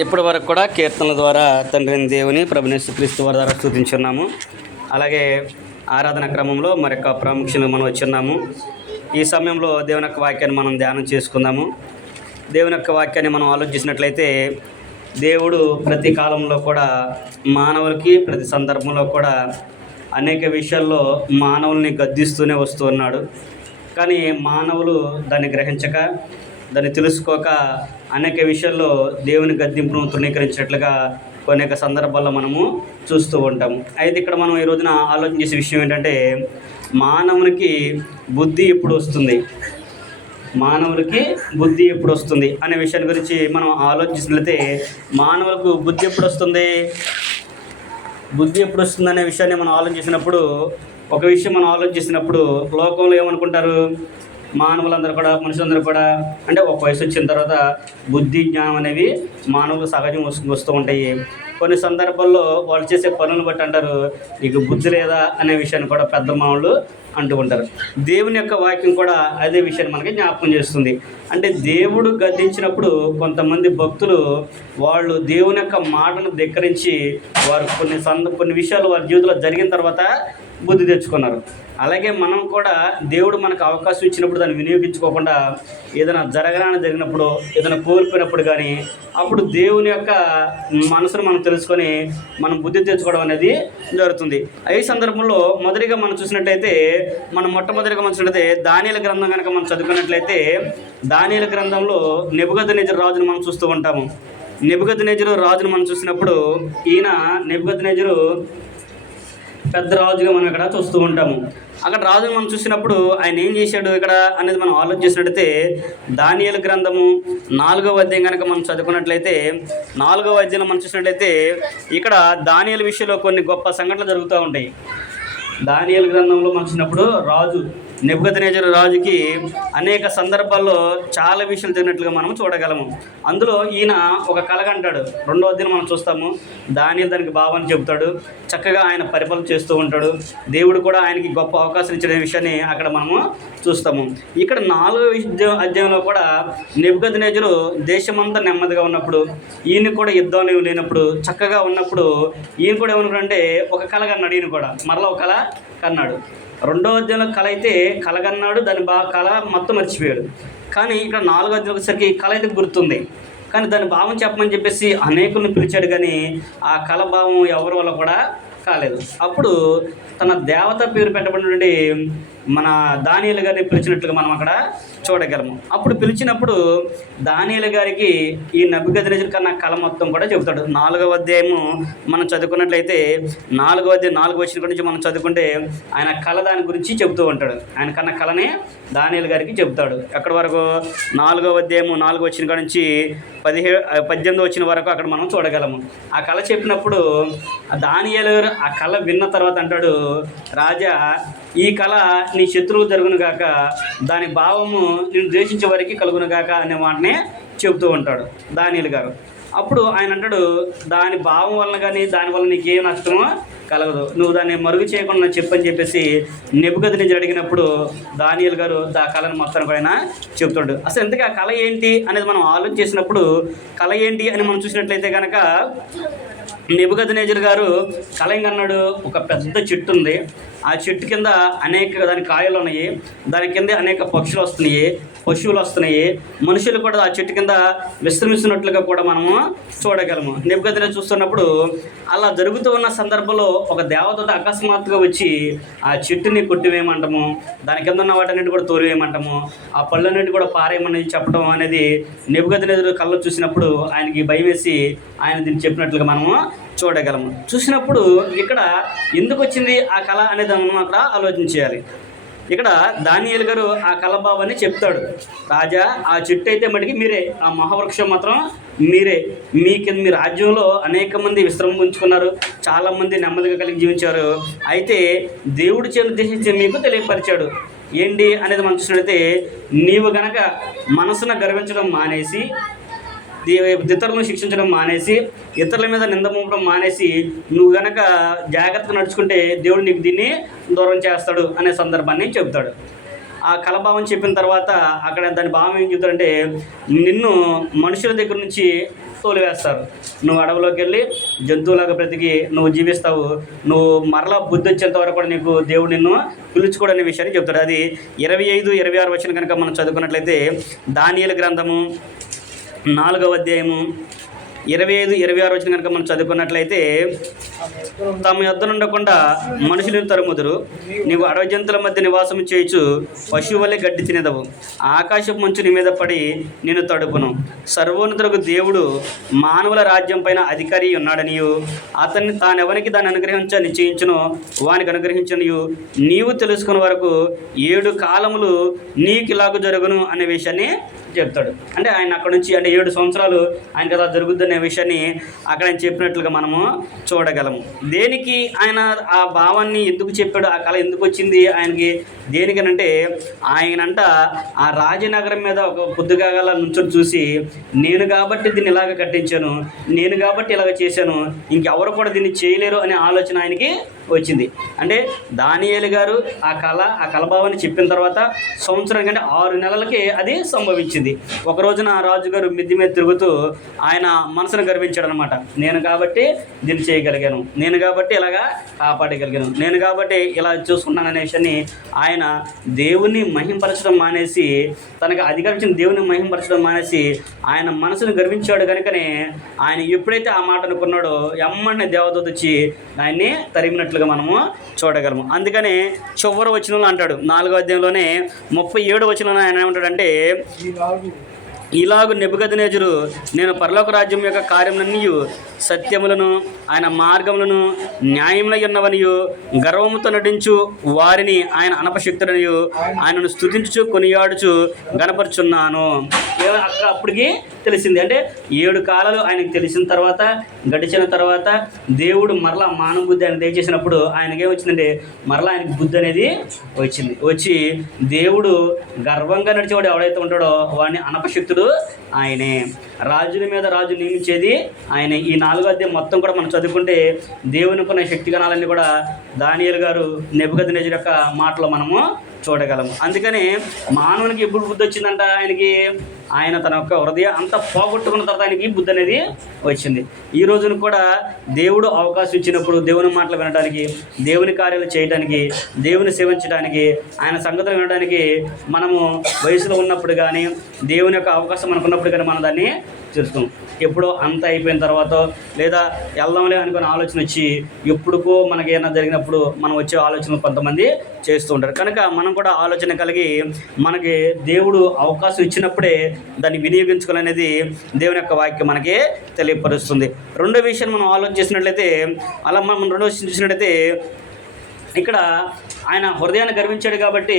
ఇప్పటి వరకు కూడా కీర్తనల ద్వారా తండ్రిని దేవుని ప్రభుని యేసుక్రీస్తు వారి ద్వారా స్తుతించున్నాము. అలాగే ఆరాధన క్రమంలో మరొక ప్రాముఖ్యతను మనం వచ్చున్నాము. ఈ సమయంలో దేవుని యొక్క వాక్యాన్ని మనం ధ్యానం చేసుకుందాము. దేవుని యొక్క వాక్యాన్ని మనం ఆలోచించినట్లయితే దేవుడు ప్రతి కాలంలో కూడా మానవులకి ప్రతి సందర్భంలో కూడా అనేక విషయాల్లో మానవుల్ని గద్దిస్తూనే వస్తూ ఉన్నాడు. కానీ మానవులు దాన్ని గ్రహించక, దాన్ని తెలుసుకోక అనేక విషయాల్లో దేవుని గద్దింపును తృణీకరించినట్లుగా అనేక సందర్భాల్లో మనము చూస్తూ ఉంటాము. అయితే ఇక్కడ మనం ఈ రోజున ఆలోచన చేసే విషయం ఏంటంటే, మానవునికి బుద్ధి ఎప్పుడు వస్తుంది, మానవులకి బుద్ధి ఎప్పుడు వస్తుంది అనే విషయాన్ని గురించి మనం ఆలోచించినట్లయితే, మానవులకు బుద్ధి ఎప్పుడు వస్తుంది, బుద్ధి ఎప్పుడు వస్తుంది అనే విషయాన్ని మనం ఆలోచించినప్పుడు, ఒక విషయం మనం ఆలోచించినప్పుడు లోకంలో ఏమనుకుంటారు, మానవులందరూ కూడా, మనుషులందరూ కూడా అంటే ఒక వయసు వచ్చిన తర్వాత బుద్ధి జ్ఞానం అనేవి మానవులు సహజం వస్తూ ఉంటాయి. కొన్ని సందర్భాల్లో వాళ్ళు చేసే పనులను బట్టి అంటారు, నీకు బుద్ధి లేదా అనే విషయాన్ని కూడా పెద్ద మానవులు అంటూ ఉంటారు. దేవుని యొక్క వాక్యం కూడా అదే విషయాన్ని మనకి జ్ఞాపకం చేస్తుంది. అంటే దేవుడు గద్దించినప్పుడు కొంతమంది భక్తులు వాళ్ళు దేవుని యొక్క మాటను ధిక్కరించి వారు కొన్ని విషయాలు వారి జీవితంలో జరిగిన తర్వాత బుద్ధి తెచ్చుకున్నారు. అలాగే మనం కూడా దేవుడు మనకు అవకాశం ఇచ్చినప్పుడు దాన్ని వినియోగించుకోకుండా ఏదైనా జరిగినప్పుడు, ఏదైనా కోల్పోయినప్పుడు కానీ అప్పుడు దేవుని యొక్క మనసును మనం తెలుసుకొని మనం బుద్ధి తెచ్చుకోవడం అనేది జరుగుతుంది. ఈ సందర్భంలో మొదటిగా మనం చూసినట్లయితే, మొట్టమొదటిగా మనం చూసినట్లయితే దానియేలు గ్రంథం కనుక మనం చదువుకున్నట్లయితే, దానియేలు గ్రంథంలో నెబుకద్నెజరు రాజును మనం చూస్తూ ఉంటాము. నెబుకద్నెజరు రాజును మనం చూసినప్పుడు ఈయన నెబుకద్నెజరు పెద్ద రాజుగా మనం ఇక్కడ చూస్తూ ఉంటాము. అక్కడ రాజును మనం చూసినప్పుడు ఆయన ఏం చేశాడు ఇక్కడ అనేది మనం ఆలోచించినట్లయితే, దానియేలు గ్రంథము 4వ అధ్యాయం కనుక మనం చదువుకున్నట్లయితే, 4వ అధ్యాయంలో మనం చూసినట్లయితే ఇక్కడ దానియేలు విషయంలో కొన్ని గొప్ప సంఘటనలు జరుగుతూ ఉంటాయి. దానియేలు గ్రంథంలో మనం చూసినప్పుడు రాజు నెబుకద్నెజరు రాజుకి అనేక సందర్భాల్లో చాలా విషయాలు జరిగినట్లుగా మనం చూడగలము. అందులో ఈయన ఒక కలగంటాడు. 2వ అధ్యాయం మనం చూస్తాము. దానియేలు దానికి భావాన్ని చెబుతాడు. చక్కగా ఆయన పరిపాలన చేస్తూ ఉంటాడు. దేవుడు కూడా ఆయనకి గొప్ప అవకాశం ఇచ్చిన విషయాన్ని అక్కడ మనము చూస్తాము. ఇక్కడ 4వ అధ్యాయంలో కూడా నెబుకద్నెజరు దేశమంతా నెమ్మదిగా ఉన్నప్పుడు, ఈయన కూడా యుద్ధంలో లేనప్పుడు, చక్కగా ఉన్నప్పుడు ఈయన కూడా ఏమనుకుంటే ఒక కల కన్నాడు. ఈయన కూడా మరలా ఒక కల కన్నాడు. 2వ అధ్యాయంలో కళ అయితే కలగన్నాడు, దాని కళ మొత్తం మర్చిపోయాడు. కానీ ఇక్కడ 4వ అధ్యాయం వచ్చేసరికి కళ అయితే గుర్తుంది. కానీ దాని భావం చెప్పమని చెప్పేసి అనేకులను పిలిచాడు, కానీ ఆ కళ భావం ఎవరి వల్ల కూడా కాలేదు. అప్పుడు తన దేవత పేరు పెట్టబడి మన దానియేలు గారిని పిలిచినట్లుగా మనం అక్కడ చూడగలము. అప్పుడు పిలిచినప్పుడు దానియేలు గారికి ఈ నెబుకద్నెజరు కన్నా కళ మొత్తం కూడా చెబుతాడు. 4వ అధ్యాయము మనం చదువుకున్నట్లయితే 4వ అధ్యాయం 4వ వచనం గురించి మనం చదువుకుంటే ఆయన కళ దాని గురించి చెబుతూ ఉంటాడు. ఆయన కన్నా కళనే దానియేలు గారికి చెబుతాడు. ఎక్కడి వరకు 4వ అధ్యాయము 4వ వచనం కాడ నుంచి 18వ వచనం వరకు అక్కడ మనం చూడగలము. ఆ కళ చెప్పినప్పుడు దానియేలు ఆ కళ విన్న తర్వాత అంటాడు, రాజా ఈ కళ నీ శత్రువు జరుగును గాక, దాని భావము నేను ద్వేషించే వారికి కలుగును గాక అనే మాటనే చెబుతూ ఉంటాడు దానియేలు గారు. అప్పుడు ఆయన అంటాడు, దాని భావం వలన కానీ దానివల్ల నీకేం నష్టమో కలగదు, నువ్వు దాన్ని మరుగు చేయకుండా చెప్పని చెప్పేసి నెబుకద్నెజరు అడిగినప్పుడు దానియేలు గారు ఆ కళను మొత్తం పైన చెబుతాడు. అసలు ఎందుకు ఆ కళ ఏంటి అనేది మనం ఆలోచన చేసినప్పుడు, కళ ఏంటి అని మనం చూసినట్లయితే కనుక నెబుకద్నెజరు గారు కళ అన్నాడు, ఒక పెద్ద చెట్టు ఉంది. ఆ చెట్టు కింద దాని కాయలు ఉన్నాయి. దాని కింద అనేక పక్షులు వస్తున్నాయి, పశువులు వస్తున్నాయి, మనుషులు కూడా ఆ చెట్టు కింద విశ్రమిస్తున్నట్లుగా కూడా మనము చూడగలము. నెబుకద్నెజరు చూస్తున్నప్పుడు అలా జరుగుతూ ఉన్న సందర్భంలో ఒక దేవదూత అకస్మాత్తుగా వచ్చి ఆ చెట్టుని కొట్టివేయమంటాము, దాని కింద ఉన్న వాటన్నిటి కూడా తోలివేయమంటాము, ఆ పళ్ళన్నిటి కూడా పారేయమని చెప్పడం అనేది నెబుకద్నెజరు కళ్ళలో చూసినప్పుడు ఆయనకి భయం వేసి ఆయన దీన్ని చెప్పినట్లుగా మనము చూడగలము. చూసినప్పుడు ఇక్కడ ఎందుకు వచ్చింది ఆ కళ అనేది మనం అక్కడ ఆలోచించేయాలి. ఇక్కడ దానియేలు గారు ఆ కళభావాన్ని చెప్తాడు, రాజా ఆ చెట్టు అయితే మటుకి మీరే, ఆ మహావృక్షం మాత్రం మీరే, మీ రాజ్యంలో అనేక మంది విశ్రమం ఉంచుకున్నారు, చాలామంది నెమ్మదిగా కలిగి జీవించారు. అయితే దేవుడు ఉద్దేశించి మీకు తెలియపరిచాడు ఏంటి అనేది మనం చూసినట్లయితే, నీవు గనక మనసున గర్వించడం మానేసి, ఇతరులను శిక్షించడం మానేసి, ఇతరుల మీద నింద మోపడం మానేసి నువ్వు గనక జాగ్రత్తగా నడుచుకుంటే దేవుడు నీకు దీన్ని దూరం చేస్తాడు అనే సందర్భాన్ని చెబుతాడు. ఆ కలభావం చెప్పిన తర్వాత అక్కడ దాని భావం ఏం చెబుతాడంటే, నిన్ను మనుషుల దగ్గర నుంచి తోలివేస్తారు. నువ్వు అడవిలోకి వెళ్ళి జంతువులాగా బ్రతికి నువ్వు జీవిస్తావు, నువ్వు మరలా బుద్ధి వచ్చేంత వరకు కూడా నీకు దేవుడు నిన్ను పిలుచుకోడు అనే విషయాన్ని చెప్తాడు. అది 25-26 వచనం కనుక మనం చదువుకున్నట్లయితే దానియేలు గ్రంథము 4వ అధ్యాయము 25-26 వచనం కనుక మనం చదువుకున్నట్లయితే, తమ యొద్ద నుండకుండా మనుషులను తరుముదురు, నీవు అడవి జంతువుల మధ్య నివాసం చేయొచ్చు, పశువులే గడ్డి తినేదవు, ఆకాశపు మంచు నీ మీద పడి నేను తడుపును. సర్వోన్నతులకు దేవుడు మానవుల రాజ్యం పైన అధికారి ఉన్నాడనియు, అతన్ని తానెవరికి దాన్ని అనుగ్రహించ నిశ్చయించును వానికి అనుగ్రహించనియు నీవు తెలుసుకున్న వరకు 7 కాలములు నీకు ఇలాగ జరుగును అనే విషయాన్ని చెప్తాడు. అంటే ఆయన అక్కడ నుంచి అంటే 7 సంవత్సరాలు ఆయనకి అలా జరుగుద్దనే విషయాన్ని అక్కడ ఆయన చెప్పినట్లుగా మనము చూడగలము. దేనికి ఆయన ఆ భావాన్ని ఎందుకు చెప్పాడు, ఆ కళ ఎందుకు వచ్చింది ఆయనకి, దేనికనంటే ఆయనంట ఆ రాజనగరం మీద ఒక పొద్దుగాగల నుంచొని చూసి, నేను కాబట్టి దీన్ని ఇలాగ కట్టించాను, నేను కాబట్టి ఇలాగ చేశాను, ఇంకెవరు కూడా దీన్ని చేయలేరు అనే ఆలోచన ఆయనకి వచ్చింది. అంటే దానియేలు గారు ఆ కళభావాన్ని చెప్పిన తర్వాత సంవత్సరం కంటే 6 నెలలకి అది సంభవించింది. ఒక రోజున రాజుగారు మిద్ది మీద తిరుగుతూ ఆయన మనసును గర్వించాడు అనమాట. నేను కాబట్టి దీన్ని చేయగలిగాను, నేను కాబట్టి ఇలాగా కాపాడగలిగాను, నేను కాబట్టి ఇలా చూసుకున్నాను అనే విషయాన్ని ఆయన దేవుణ్ణి మహింపరచడం మానేసి, తనకు అధికారించిన దేవుని మహింపరచడం మానేసి ఆయన మనసును గర్వించాడు. కనుకనే ఆయన ఎప్పుడైతే ఆ మాట అనుకున్నాడో ఎమ్మడిని దేవదూత వచ్చి ఆయన్ని తరిమినట్లుగా మనము చూడగలము. అందుకనే చివరి వచనంలో అంటాడు, 4వ అధ్యాయంలోనే 37వ వచనంలో ఆయన ఏమంటాడంటే, ఇలాగు నెబుకద్నెజరు నేను పరలోక రాజ్యం యొక్క కార్యములన్నీయు సత్యములను ఆయన మార్గములను న్యాయములై ఉన్నవనియు గర్వముతో నటించు వారిని ఆయన అనపశక్తుడనియు ఆయనను స్తుతించుచు కొనియాడుచు గణపరుచున్నాను. అప్పటికి తెలిసింది. అంటే 7 కాలాలు ఆయనకు తెలిసిన తర్వాత, గడిచిన తర్వాత దేవుడు మరలా మానవ బుద్ధి ఆయన దయచేసినప్పుడు ఆయనకేమొచ్చిందంటే మరలా ఆయనకి బుద్ధి అనేది వచ్చింది. వచ్చి దేవుడు గర్వంగా నడిచేవాడు ఎవడైతే ఉంటాడో వాడిని అనపశక్తుడు ఆయనే. రాజుల మీద రాజు నియమించేది ఆయనే. ఈ 4వ అధ్యాయం మొత్తం కూడా మనం చదువుకుంటే దేవునికి ఉన్న శక్తిగణాలన్నీ కూడా దానియేలు గారు నెబుకద్నెజరు యొక్క మాటలో మనము చూడగలము. అందుకని మానవునికి ఎప్పుడు బుద్ధి వచ్చిందంట ఆయనకి, ఆయన తన యొక్క హృదయం అంతా పోగొట్టుకున్న తర్వాత ఆయనకి బుద్ధి అనేది వచ్చింది. ఈ రోజున కూడా దేవుడు అవకాశం ఇచ్చినప్పుడు దేవుని మాటలు వినడానికి, దేవుని కార్యాలు చేయడానికి, దేవుని సేవించడానికి, ఆయన సంగతులు వినడానికి మనము వయసులో ఉన్నప్పుడు కానీ, దేవుని యొక్క అవకాశం మనకున్నప్పుడు కానీ మనం దాన్ని చూస్తాం. ఎప్పుడో అంత అయిపోయిన తర్వాత లేదా వెళ్దాంలే అనుకునే ఆలోచన వచ్చి ఎప్పుడుకో మనకి ఏమైనా జరిగినప్పుడు మనం వచ్చే ఆలోచనలు కొంతమంది చేస్తూ ఉంటారు. కనుక మనం కూడా ఆలోచన కలిగి మనకి దేవుడు అవకాశం ఇచ్చినప్పుడే దాన్ని వినియోగించుకోవాలనేది దేవుని యొక్క వాక్యం మనకి తెలియపరుస్తుంది. రెండో విషయం మనం ఆలోచన చేసినట్లయితే, అలా మనం రెండో విషయం చూసినట్లయితే ఇక్కడ ఆయన హృదయాన్ని గర్వించాడు కాబట్టి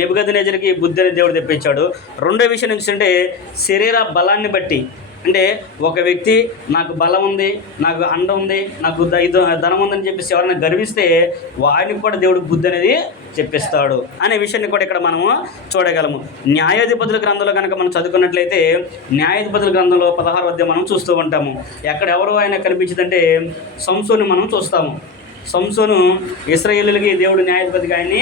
నెబుకద్నెజరుకి బుద్ధి అనేది దేవుడు తెప్పించాడు. రెండో విషయం ఏంటంటే శరీర బలాన్ని బట్టి, అంటే ఒక వ్యక్తి నాకు బలం ఉంది, నాకు అండ ఉంది, నాకు ధనం ఉందని చెప్పేసి ఎవరైనా గర్విస్తే వాడికి కూడా దేవుడు బుద్ధి అనేది చెప్పిస్తాడు అనే విషయాన్ని కూడా ఇక్కడ మనము చూడగలము. న్యాయాధిపతుల గ్రంథంలో కనుక మనం చదువుకున్నట్లయితే న్యాయాధిపతుల గ్రంథంలో 16వ అధ్యాయం మనం చూస్తూ ఉంటాము. ఎక్కడ ఎవరు ఆయన కనిపించిందంటే సంసోను మనం చూస్తాము. సంసోను ఇశ్రాయేలులకి దేవుడు న్యాయాధిపతిగా ఆయన్ని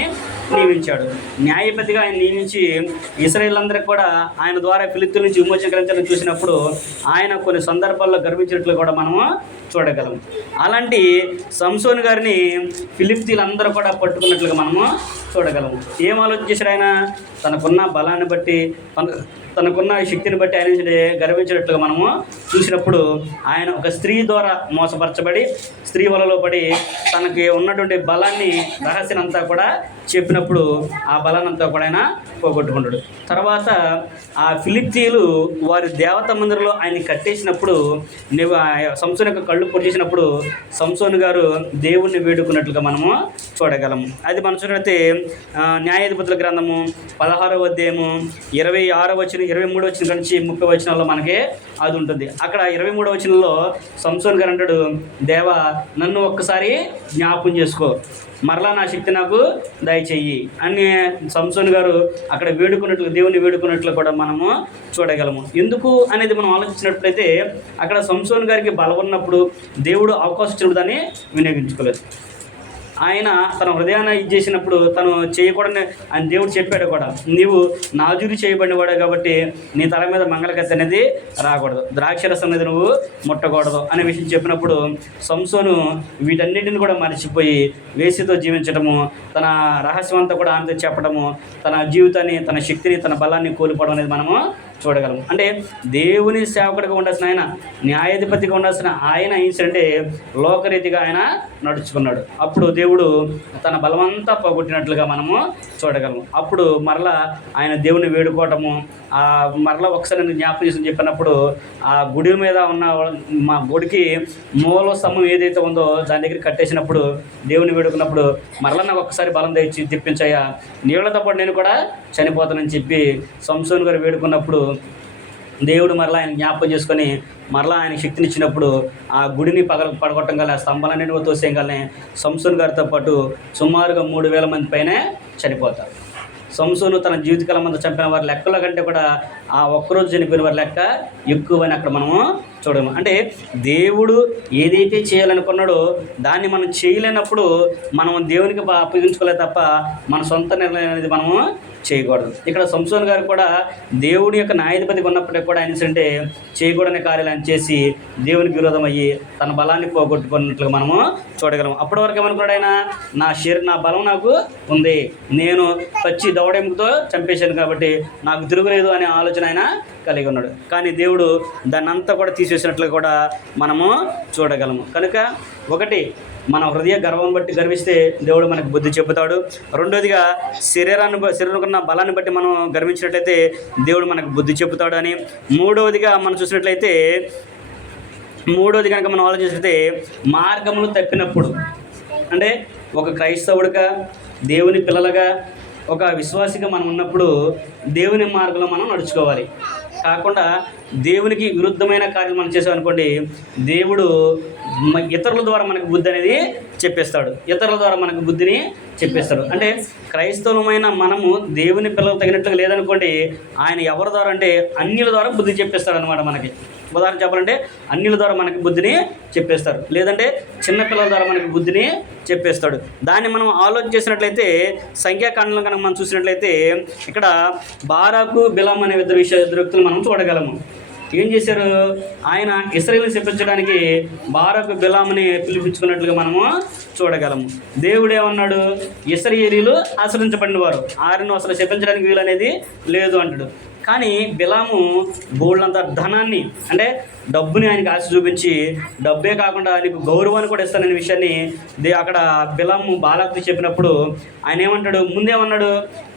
నియమించాడు. న్యాయపతిగా ఆయన నియమించి ఇశ్రాయేలందరికీ కూడా ఆయన ద్వారా ఫిలిష్తీయుల నుంచి విమోచన కలిగించాలని చూసినప్పుడు ఆయన కొన్ని సందర్భాల్లో గర్వించినట్లు కూడా మనము చూడగలం. అలాంటి సంసోను గారిని ఫిలిష్తీయులందరూ కూడా పట్టుకున్నట్లుగా మనము చూడగలము. ఏం ఆలోచించాడు ఆయన? తనకున్న బలాన్ని బట్టి, తనకున్న శక్తిని బట్టి ఆయన గర్వించినట్లుగా మనము చూసినప్పుడు ఆయన ఒక స్త్రీ ద్వారా మోసపరచబడి స్త్రీ వలలో పడి తనకి ఉన్నటువంటి బలాన్ని రహస్యాన్నంతా కూడా చెప్పినప్పుడు ఆ బలాన్నంతా కూడా ఆయన పోగొట్టుకుంటాడు. తర్వాత ఆ ఫిలిష్తీయులు వారి దేవత మందిరంలో ఆయన్ని కట్టేసినప్పుడు సంసోను యొక్క కళ్ళు పొడిచేసినప్పుడు సంసోను గారు దేవుణ్ణి వేడుకున్నట్లుగా మనము చూడగలము. అది మనం చూసినట్లయితే న్యాయాధిపతుల గ్రంథము 16వ అధ్యాయము 26వ వచనం 23వ వచనం నుంచి 30వ వచనంలో మనకి అది ఉంటుంది. అక్కడ 23వ వచనంలో సంసోను గారు అంటాడు, దేవా నన్ను ఒక్కసారి జ్ఞాపకం చేసుకో, మరలా నా శక్తి నాకు దయచేయి అని సంసోను గారు అక్కడ వేడుకున్నట్లు, దేవుని వేడుకున్నట్లు కూడా మనము చూడగలము. ఎందుకు అనేది మనం ఆలోచించినట్లయితే అక్కడ సంసోను గారికి బలం ఉన్నప్పుడు దేవుడు అవకాశం ఇచ్చినప్పుడు దాన్ని వినియోగించుకోలేదు. ఆయన తన హృదయాన్ని ఇది చేసినప్పుడు తను చేయకూడని ఆయన దేవుడు చెప్పాడు కూడా, నీవు నాజూరు చేయబడినవాడు కాబట్టి నీ తల మీద మంగళకత్తి అనేది రాకూడదు, ద్రాక్షరసం అనేది నువ్వు ముట్టకూడదు అనే విషయం చెప్పినప్పుడు సంసోను వీటన్నిటిని కూడా మర్చిపోయి వేసితో జీవించడము, తన రహస్యం అంతా కూడా ఆమెతో చెప్పడము, తన జీవితాన్ని, తన శక్తిని, తన బలాన్ని కోల్పోవడం అనేది మనము చూడగలము. అంటే దేవుని సేవకుడిగా ఉండాల్సిన ఆయన, న్యాయాధిపతిగా ఉండాల్సిన ఆయన ఏంటంటే లోకరీతిగా ఆయన నడుచుకున్నాడు. అప్పుడు దేవుడు తన బలమంతా పోగొట్టినట్లుగా మనము చూడగలము. అప్పుడు మరలా ఆయన దేవుని వేడుకోవటము, మరలా ఒకసారి నేను జ్ఞాపకం చేసి చెప్పినప్పుడు ఆ గుడి మీద ఉన్న మా గుడికి మూల స్తంభం ఏదైతే ఉందో దాని దగ్గర కట్టేసినప్పుడు దేవుని వేడుకున్నప్పుడు మరలా నాకు ఒకసారి బలం తెప్పించాయా, నీళ్లతో పాటు నేను కూడా చనిపోతానని చెప్పి సంసోను గారు వేడుకున్నప్పుడు దేవుడు మరలా ఆయన జ్ఞాపకం చేసుకొని మరలా ఆయన శక్తినిచ్చినప్పుడు ఆ గుడిని పడగొట్టం గల స్తంభాలన్నిటిని తోసేయగలనే సంసోను గారితో పాటు సుమారుగా 3,000 మంది పైనే చనిపోతారు. సంసోను తన జీవితకాలం అంతా చంపిన వారి లెక్కల కంటే కూడా ఆ ఒక్కరోజు చనిపోయిన వారి లెక్క ఎక్కువని అక్కడ మనము చూడము. అంటే దేవుడు ఏదైతే చేయాలనుకున్నాడో దాన్ని మనం చేయలేనప్పుడు మనం దేవునికి అప్పగించుకోలేదు తప్ప మన సొంత నిర్ణయం అనేది మనము చేయకూడదు. ఇక్కడ సంసోను గారు కూడా దేవుడి యొక్క న్యాయాధిపతిగా ఉన్నప్పటికీ కూడా ఆయన అంటే చేయకూడని కార్యాలను చేసి దేవునికి విరోధం అయ్యి తన బలాన్ని పోగొట్టుకున్నట్లుగా మనము చూడగలము. అప్పటి వరకు ఏమనుకున్నాడు ఆయన, నా బలం నాకు ఉంది, నేను పచ్చి దవడెంపుతో చంపేశాను కాబట్టి నాకు తిరుగులేదు అనే ఆలోచన ఆయన కలిగి ఉన్నాడు. కానీ దేవుడు దాన్ని అంతా కూడా తీసేసినట్లుగా కూడా మనము చూడగలము. కనుక ఒకటి, మన హృదయ గర్వం బట్టి గర్విస్తే దేవుడు మనకు బుద్ధి చెబుతాడు. రెండోదిగా శరీరంలో ఉన్న బలాన్ని బట్టి మనం గర్వించినట్లయితే దేవుడు మనకు బుద్ధి చెబుతాడు అని. మూడవదిగా మనం చూసినట్లయితే కనుక మనం ఆలోచిస్తే మార్గములు తప్పినప్పుడు, అంటే ఒక క్రైస్తవుడిగా దేవుని పిల్లలుగా ఒక విశ్వాసిగా మనం ఉన్నప్పుడు దేవుని మార్గంలో మనం నడుచుకోవాలి. కాకుండా దేవునికి విరుద్ధమైన కార్యం మనం చేసామనుకోండి, దేవుడు ఇతరుల ద్వారా మనకు బుద్ధి అనేది చెప్పేస్తాడు, ఇతరుల ద్వారా మనకు బుద్ధిని చెప్పేస్తాడు. అంటే క్రైస్తవులమైన మనము దేవుని పిల్లలు తగినట్లుగా లేదనుకోండి, ఆయన ఎవరి ద్వారా అంటే అన్యుల ద్వారా బుద్ధి చెప్పేస్తాడు అనమాట. మనకి ఉదాహరణ చెప్పాలంటే అన్యుల ద్వారా మనకి బుద్ధిని చెప్పేస్తారు, లేదంటే చిన్నపిల్లల ద్వారా మనకి బుద్ధిని చెప్పేస్తాడు. దాన్ని మనం ఆలోచన చేసినట్లయితే సంఖ్యాకాండంలో కనుక మనం చూసినట్లయితే ఇక్కడ బారాకు బిలాము అనే ఇద్దరు వ్యక్తులు మనం చూడగలము. ఏం చేశారు, ఆయన ఇశ్రాయేలుని చెప్పించడానికి బారాకు బిలాముని పిలిపించుకున్నట్లుగా మనము చూడగలము. దేవుడు ఏమన్నాడు, ఇశ్రాయేలీలు ఆశ్రయించబడిన వారు, ఆరిను అసలు చెప్పించడానికి వీలు అనేది లేదు అంటాడు. కానీ బిలాము బోళ్ళంత ధనాన్ని, అంటే డబ్బుని ఆయనకి ఆశ చూపించి, డబ్బే కాకుండా నీకు గౌరవాన్ని కూడా ఇస్తాననే విషయాన్ని అక్కడ బిలాము బాలాకు చెప్పినప్పుడు ఆయన ఏమంటాడు, ముందేమన్నాడు,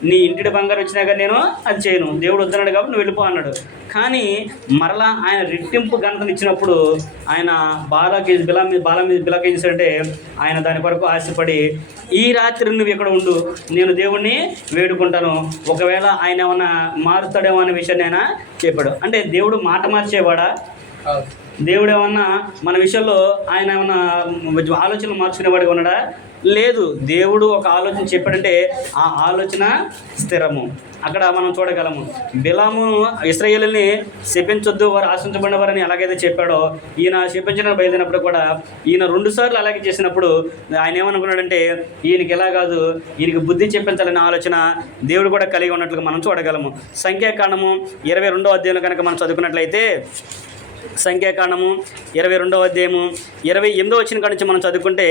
నీ ఇంటికి బంగారం వచ్చినా కానీ నేను అది చేయను, దేవుడు వద్దన్నాడు కాబట్టి నువ్వు వెళ్ళిపో అన్నాడు. కానీ మరలా ఆయన రెట్టింపు ఘనతను ఇచ్చినప్పుడు ఆయన బిలాకి ఏం చేశాడంటే ఆయన దాని కొరకు ఆశపడి, ఈ రాత్రి నువ్వు ఇక్కడ ఉండు, నేను దేవుణ్ణి వేడుకుంటాను, ఒకవేళ ఆయన ఏమన్నా మారుతాడేమో అనే విషయాన్ని ఆయన చెప్పాడు. అంటే దేవుడు మాట మార్చేవాడా? దేవుడు ఏమన్నా మన విషయంలో ఆయన ఏమన్నా ఆలోచనలు మార్చుకునేవాడిగా ఉన్నాడా? లేదు. దేవుడు ఒక ఆలోచన చెప్పాడంటే ఆ ఆలోచన స్థిరము. అక్కడ మనం చూడగలము. బిలాము ఇశ్రాయేలుని శపించొద్దు, వారు ఆశించబడిన వారని ఎలాగైతే చెప్పాడో, ఈయన శపించడానికి బయలుదేరినప్పుడు కూడా ఈయన 2 సార్లు అలాగే చేసినప్పుడు ఆయన ఏమనుకున్నాడంటే ఈయనకి ఎలా కాదు, ఈయనకి బుద్ధి చెప్పించాలనే ఆలోచన దేవుడు కూడా కలిగి ఉన్నట్లుగా మనం చూడగలము. సంఖ్యాకాండము 22వ అధ్యాయంలో కనుక మనం చదువుకున్నట్లయితే, సంఖ్యాకాండము 22వ అధ్యాయము 28వ వచనం కాడి నుంచి మనం చదువుకుంటే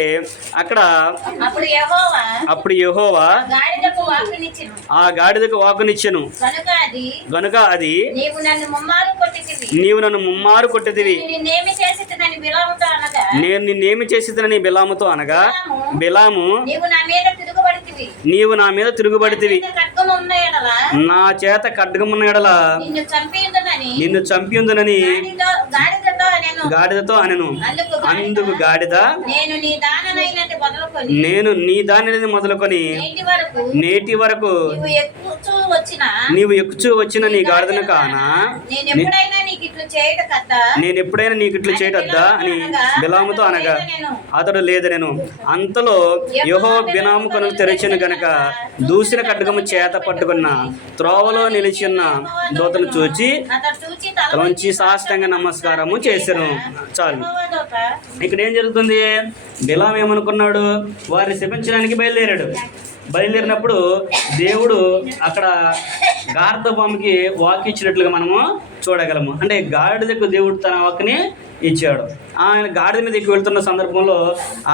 అక్కడ అప్పుడు యెహోవా ఆ గాడిదకు వాకునిచ్చెను, గనుక అది నీవు నన్ను ముమ్మారు కొట్టితివి, నేను నిన్నేమి చేసినని బిలాముతో అనగా, బిలాము నీవు నా మీద తిరుగుబడితివి, నా చేత ఖడ్గమున్న ఎడల నిన్ను చంపియుందునని గాడిదతో అనెను. అందుకు గాడిద, నేను నీ దానిని మొదలుకొని నేటి వరకు నీవు ఎక్కుచూ వచ్చిన నీ గాడిదను కానా, నేను ఎప్పుడైనా నీకు ఇట్లు చేయటద్దా అని బిలాముతో అనగా అతడు లేదు నేను. అంతలో యెహోవా బిలాము కనులు తెరిచిన గనక దూసిన ఖడ్గము చేత పట్టుకున్న త్రోవలో నిలిచిన దూతను చూచి తలంచి సాష్టాంగ నమస్కారము చేశాను. చాలు. ఇక్కడ ఏం జరుగుతుంది? బిలాము ఏమనుకున్నాడు? వారిని శపించడానికి బయలుదేరినప్పుడు దేవుడు అక్కడ గార్ధపాముకి వాక్ ఇచ్చినట్లుగా మనము చూడగలము. అంటే గాడిదకు దేవుడు తన వాక్ని ఇచ్చాడు. ఆయన గాడిద మీద ఎక్కువ వెళ్తున్న సందర్భంలో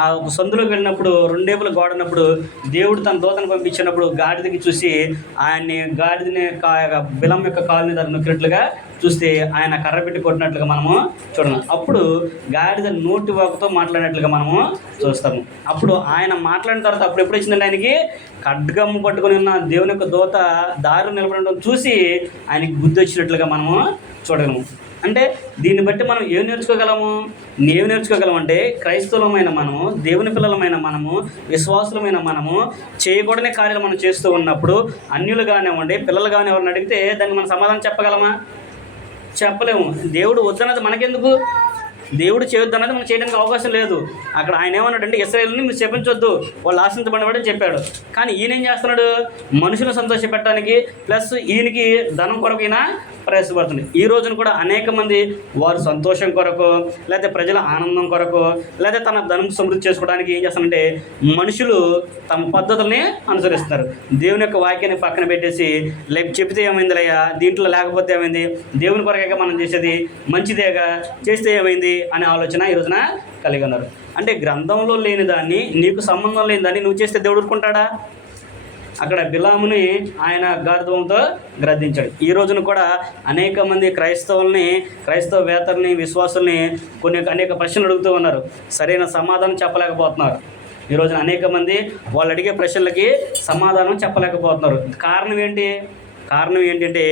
ఆ సందులోకి వెళ్ళినప్పుడు రెండేపుల గోడ ఉన్నప్పుడు దేవుడు తన దూతను పంపించినప్పుడు గాడిదకి చూసి ఆయన్ని గాడిదని బిలం యొక్క కాలు మీద నొక్కినట్లుగా చూస్తే ఆయన కర్ర పెట్టి కొట్టినట్లుగా మనము చూడము. అప్పుడు గాడిద నోటి వాకుతో మాట్లాడినట్లుగా మనము చూస్తాము. అప్పుడు ఆయన మాట్లాడిన తర్వాత అప్పుడు ఎప్పుడు వచ్చిందంటే ఆయనకి ఖడ్గం పట్టుకుని ఉన్న దేవుని యొక్క దూత దారి నిలబడడం చూసి ఆయనకి బుద్ధి వచ్చినట్లుగా మనము చూడగలము. అంటే దీన్ని బట్టి మనం ఏం నేర్చుకోగలము అంటే క్రైస్తవులమైన మనము, దేవుని పిల్లలమైన మనము, విశ్వాసులమైన మనము చేయకూడని కార్యాలు మనం చేస్తూ ఉన్నప్పుడు అన్యులు కానివ్వండి, పిల్లలు కాని ఎవరిని అడిగితే దానికి మనం సమాధానం చెప్పగలమా? చెప్పలేము. దేవుడు వద్దన్నది మనకెందుకు? దేవుడు చేయొద్దు అన్నది మనం చేయడానికి అవకాశం లేదు. అక్కడ ఆయన ఏమన్నాడంటే ఇశ్రాయేలుని మీరు శపించొద్దు, వాళ్ళు ఆశించబడినవాడని చెప్పాడు. కానీ ఈయన ఏం చేస్తున్నాడు? మనుషులను సంతోషపెట్టడానికి ప్లస్ ఈయనకి ధనం కొరకు ఈయన ప్రయాసపడుతుంది. ఈ రోజున కూడా అనేక మంది వారు సంతోషం కొరకు, లేకపోతే ప్రజల ఆనందం కొరకు, లేకపోతే తన ధనం సమృద్ధి చేసుకోవడానికి ఏం చేస్తారంటే మనుషులు తమ పద్ధతుల్ని అనుసరిస్తున్నారు. దేవుని యొక్క వాక్యాన్ని పక్కన పెట్టేసి చెప్తే ఏమైందిలయ్యా, దీంట్లో లేకపోతే ఏమైంది, దేవుని కొరకేగా మనం చేసేది, మంచిదేగా చేస్తే ఏమైంది అనే ఆలోచన ఈ రోజున కలిగి ఉన్నారు. అంటే గ్రంథంలో లేని దాన్ని, నీకు సంబంధం లేని దాన్ని నువ్వు చేస్తే దేవుడు ఊరుకుంటాడా? అక్కడ బిలాముని ఆయన గార్ధవంతో గ్రద్దించాడు. ఈ రోజున కూడా అనేక మంది క్రైస్తవేతల్ని, విశ్వాసుల్ని అనేక ప్రశ్నలు అడుగుతూ ఉన్నారు. సరైన సమాధానం చెప్పలేకపోతున్నారు. ఈ రోజున అనేక మంది వాళ్ళు అడిగే ప్రశ్నలకి సమాధానం చెప్పలేకపోతున్నారు. కారణం ఏంటంటే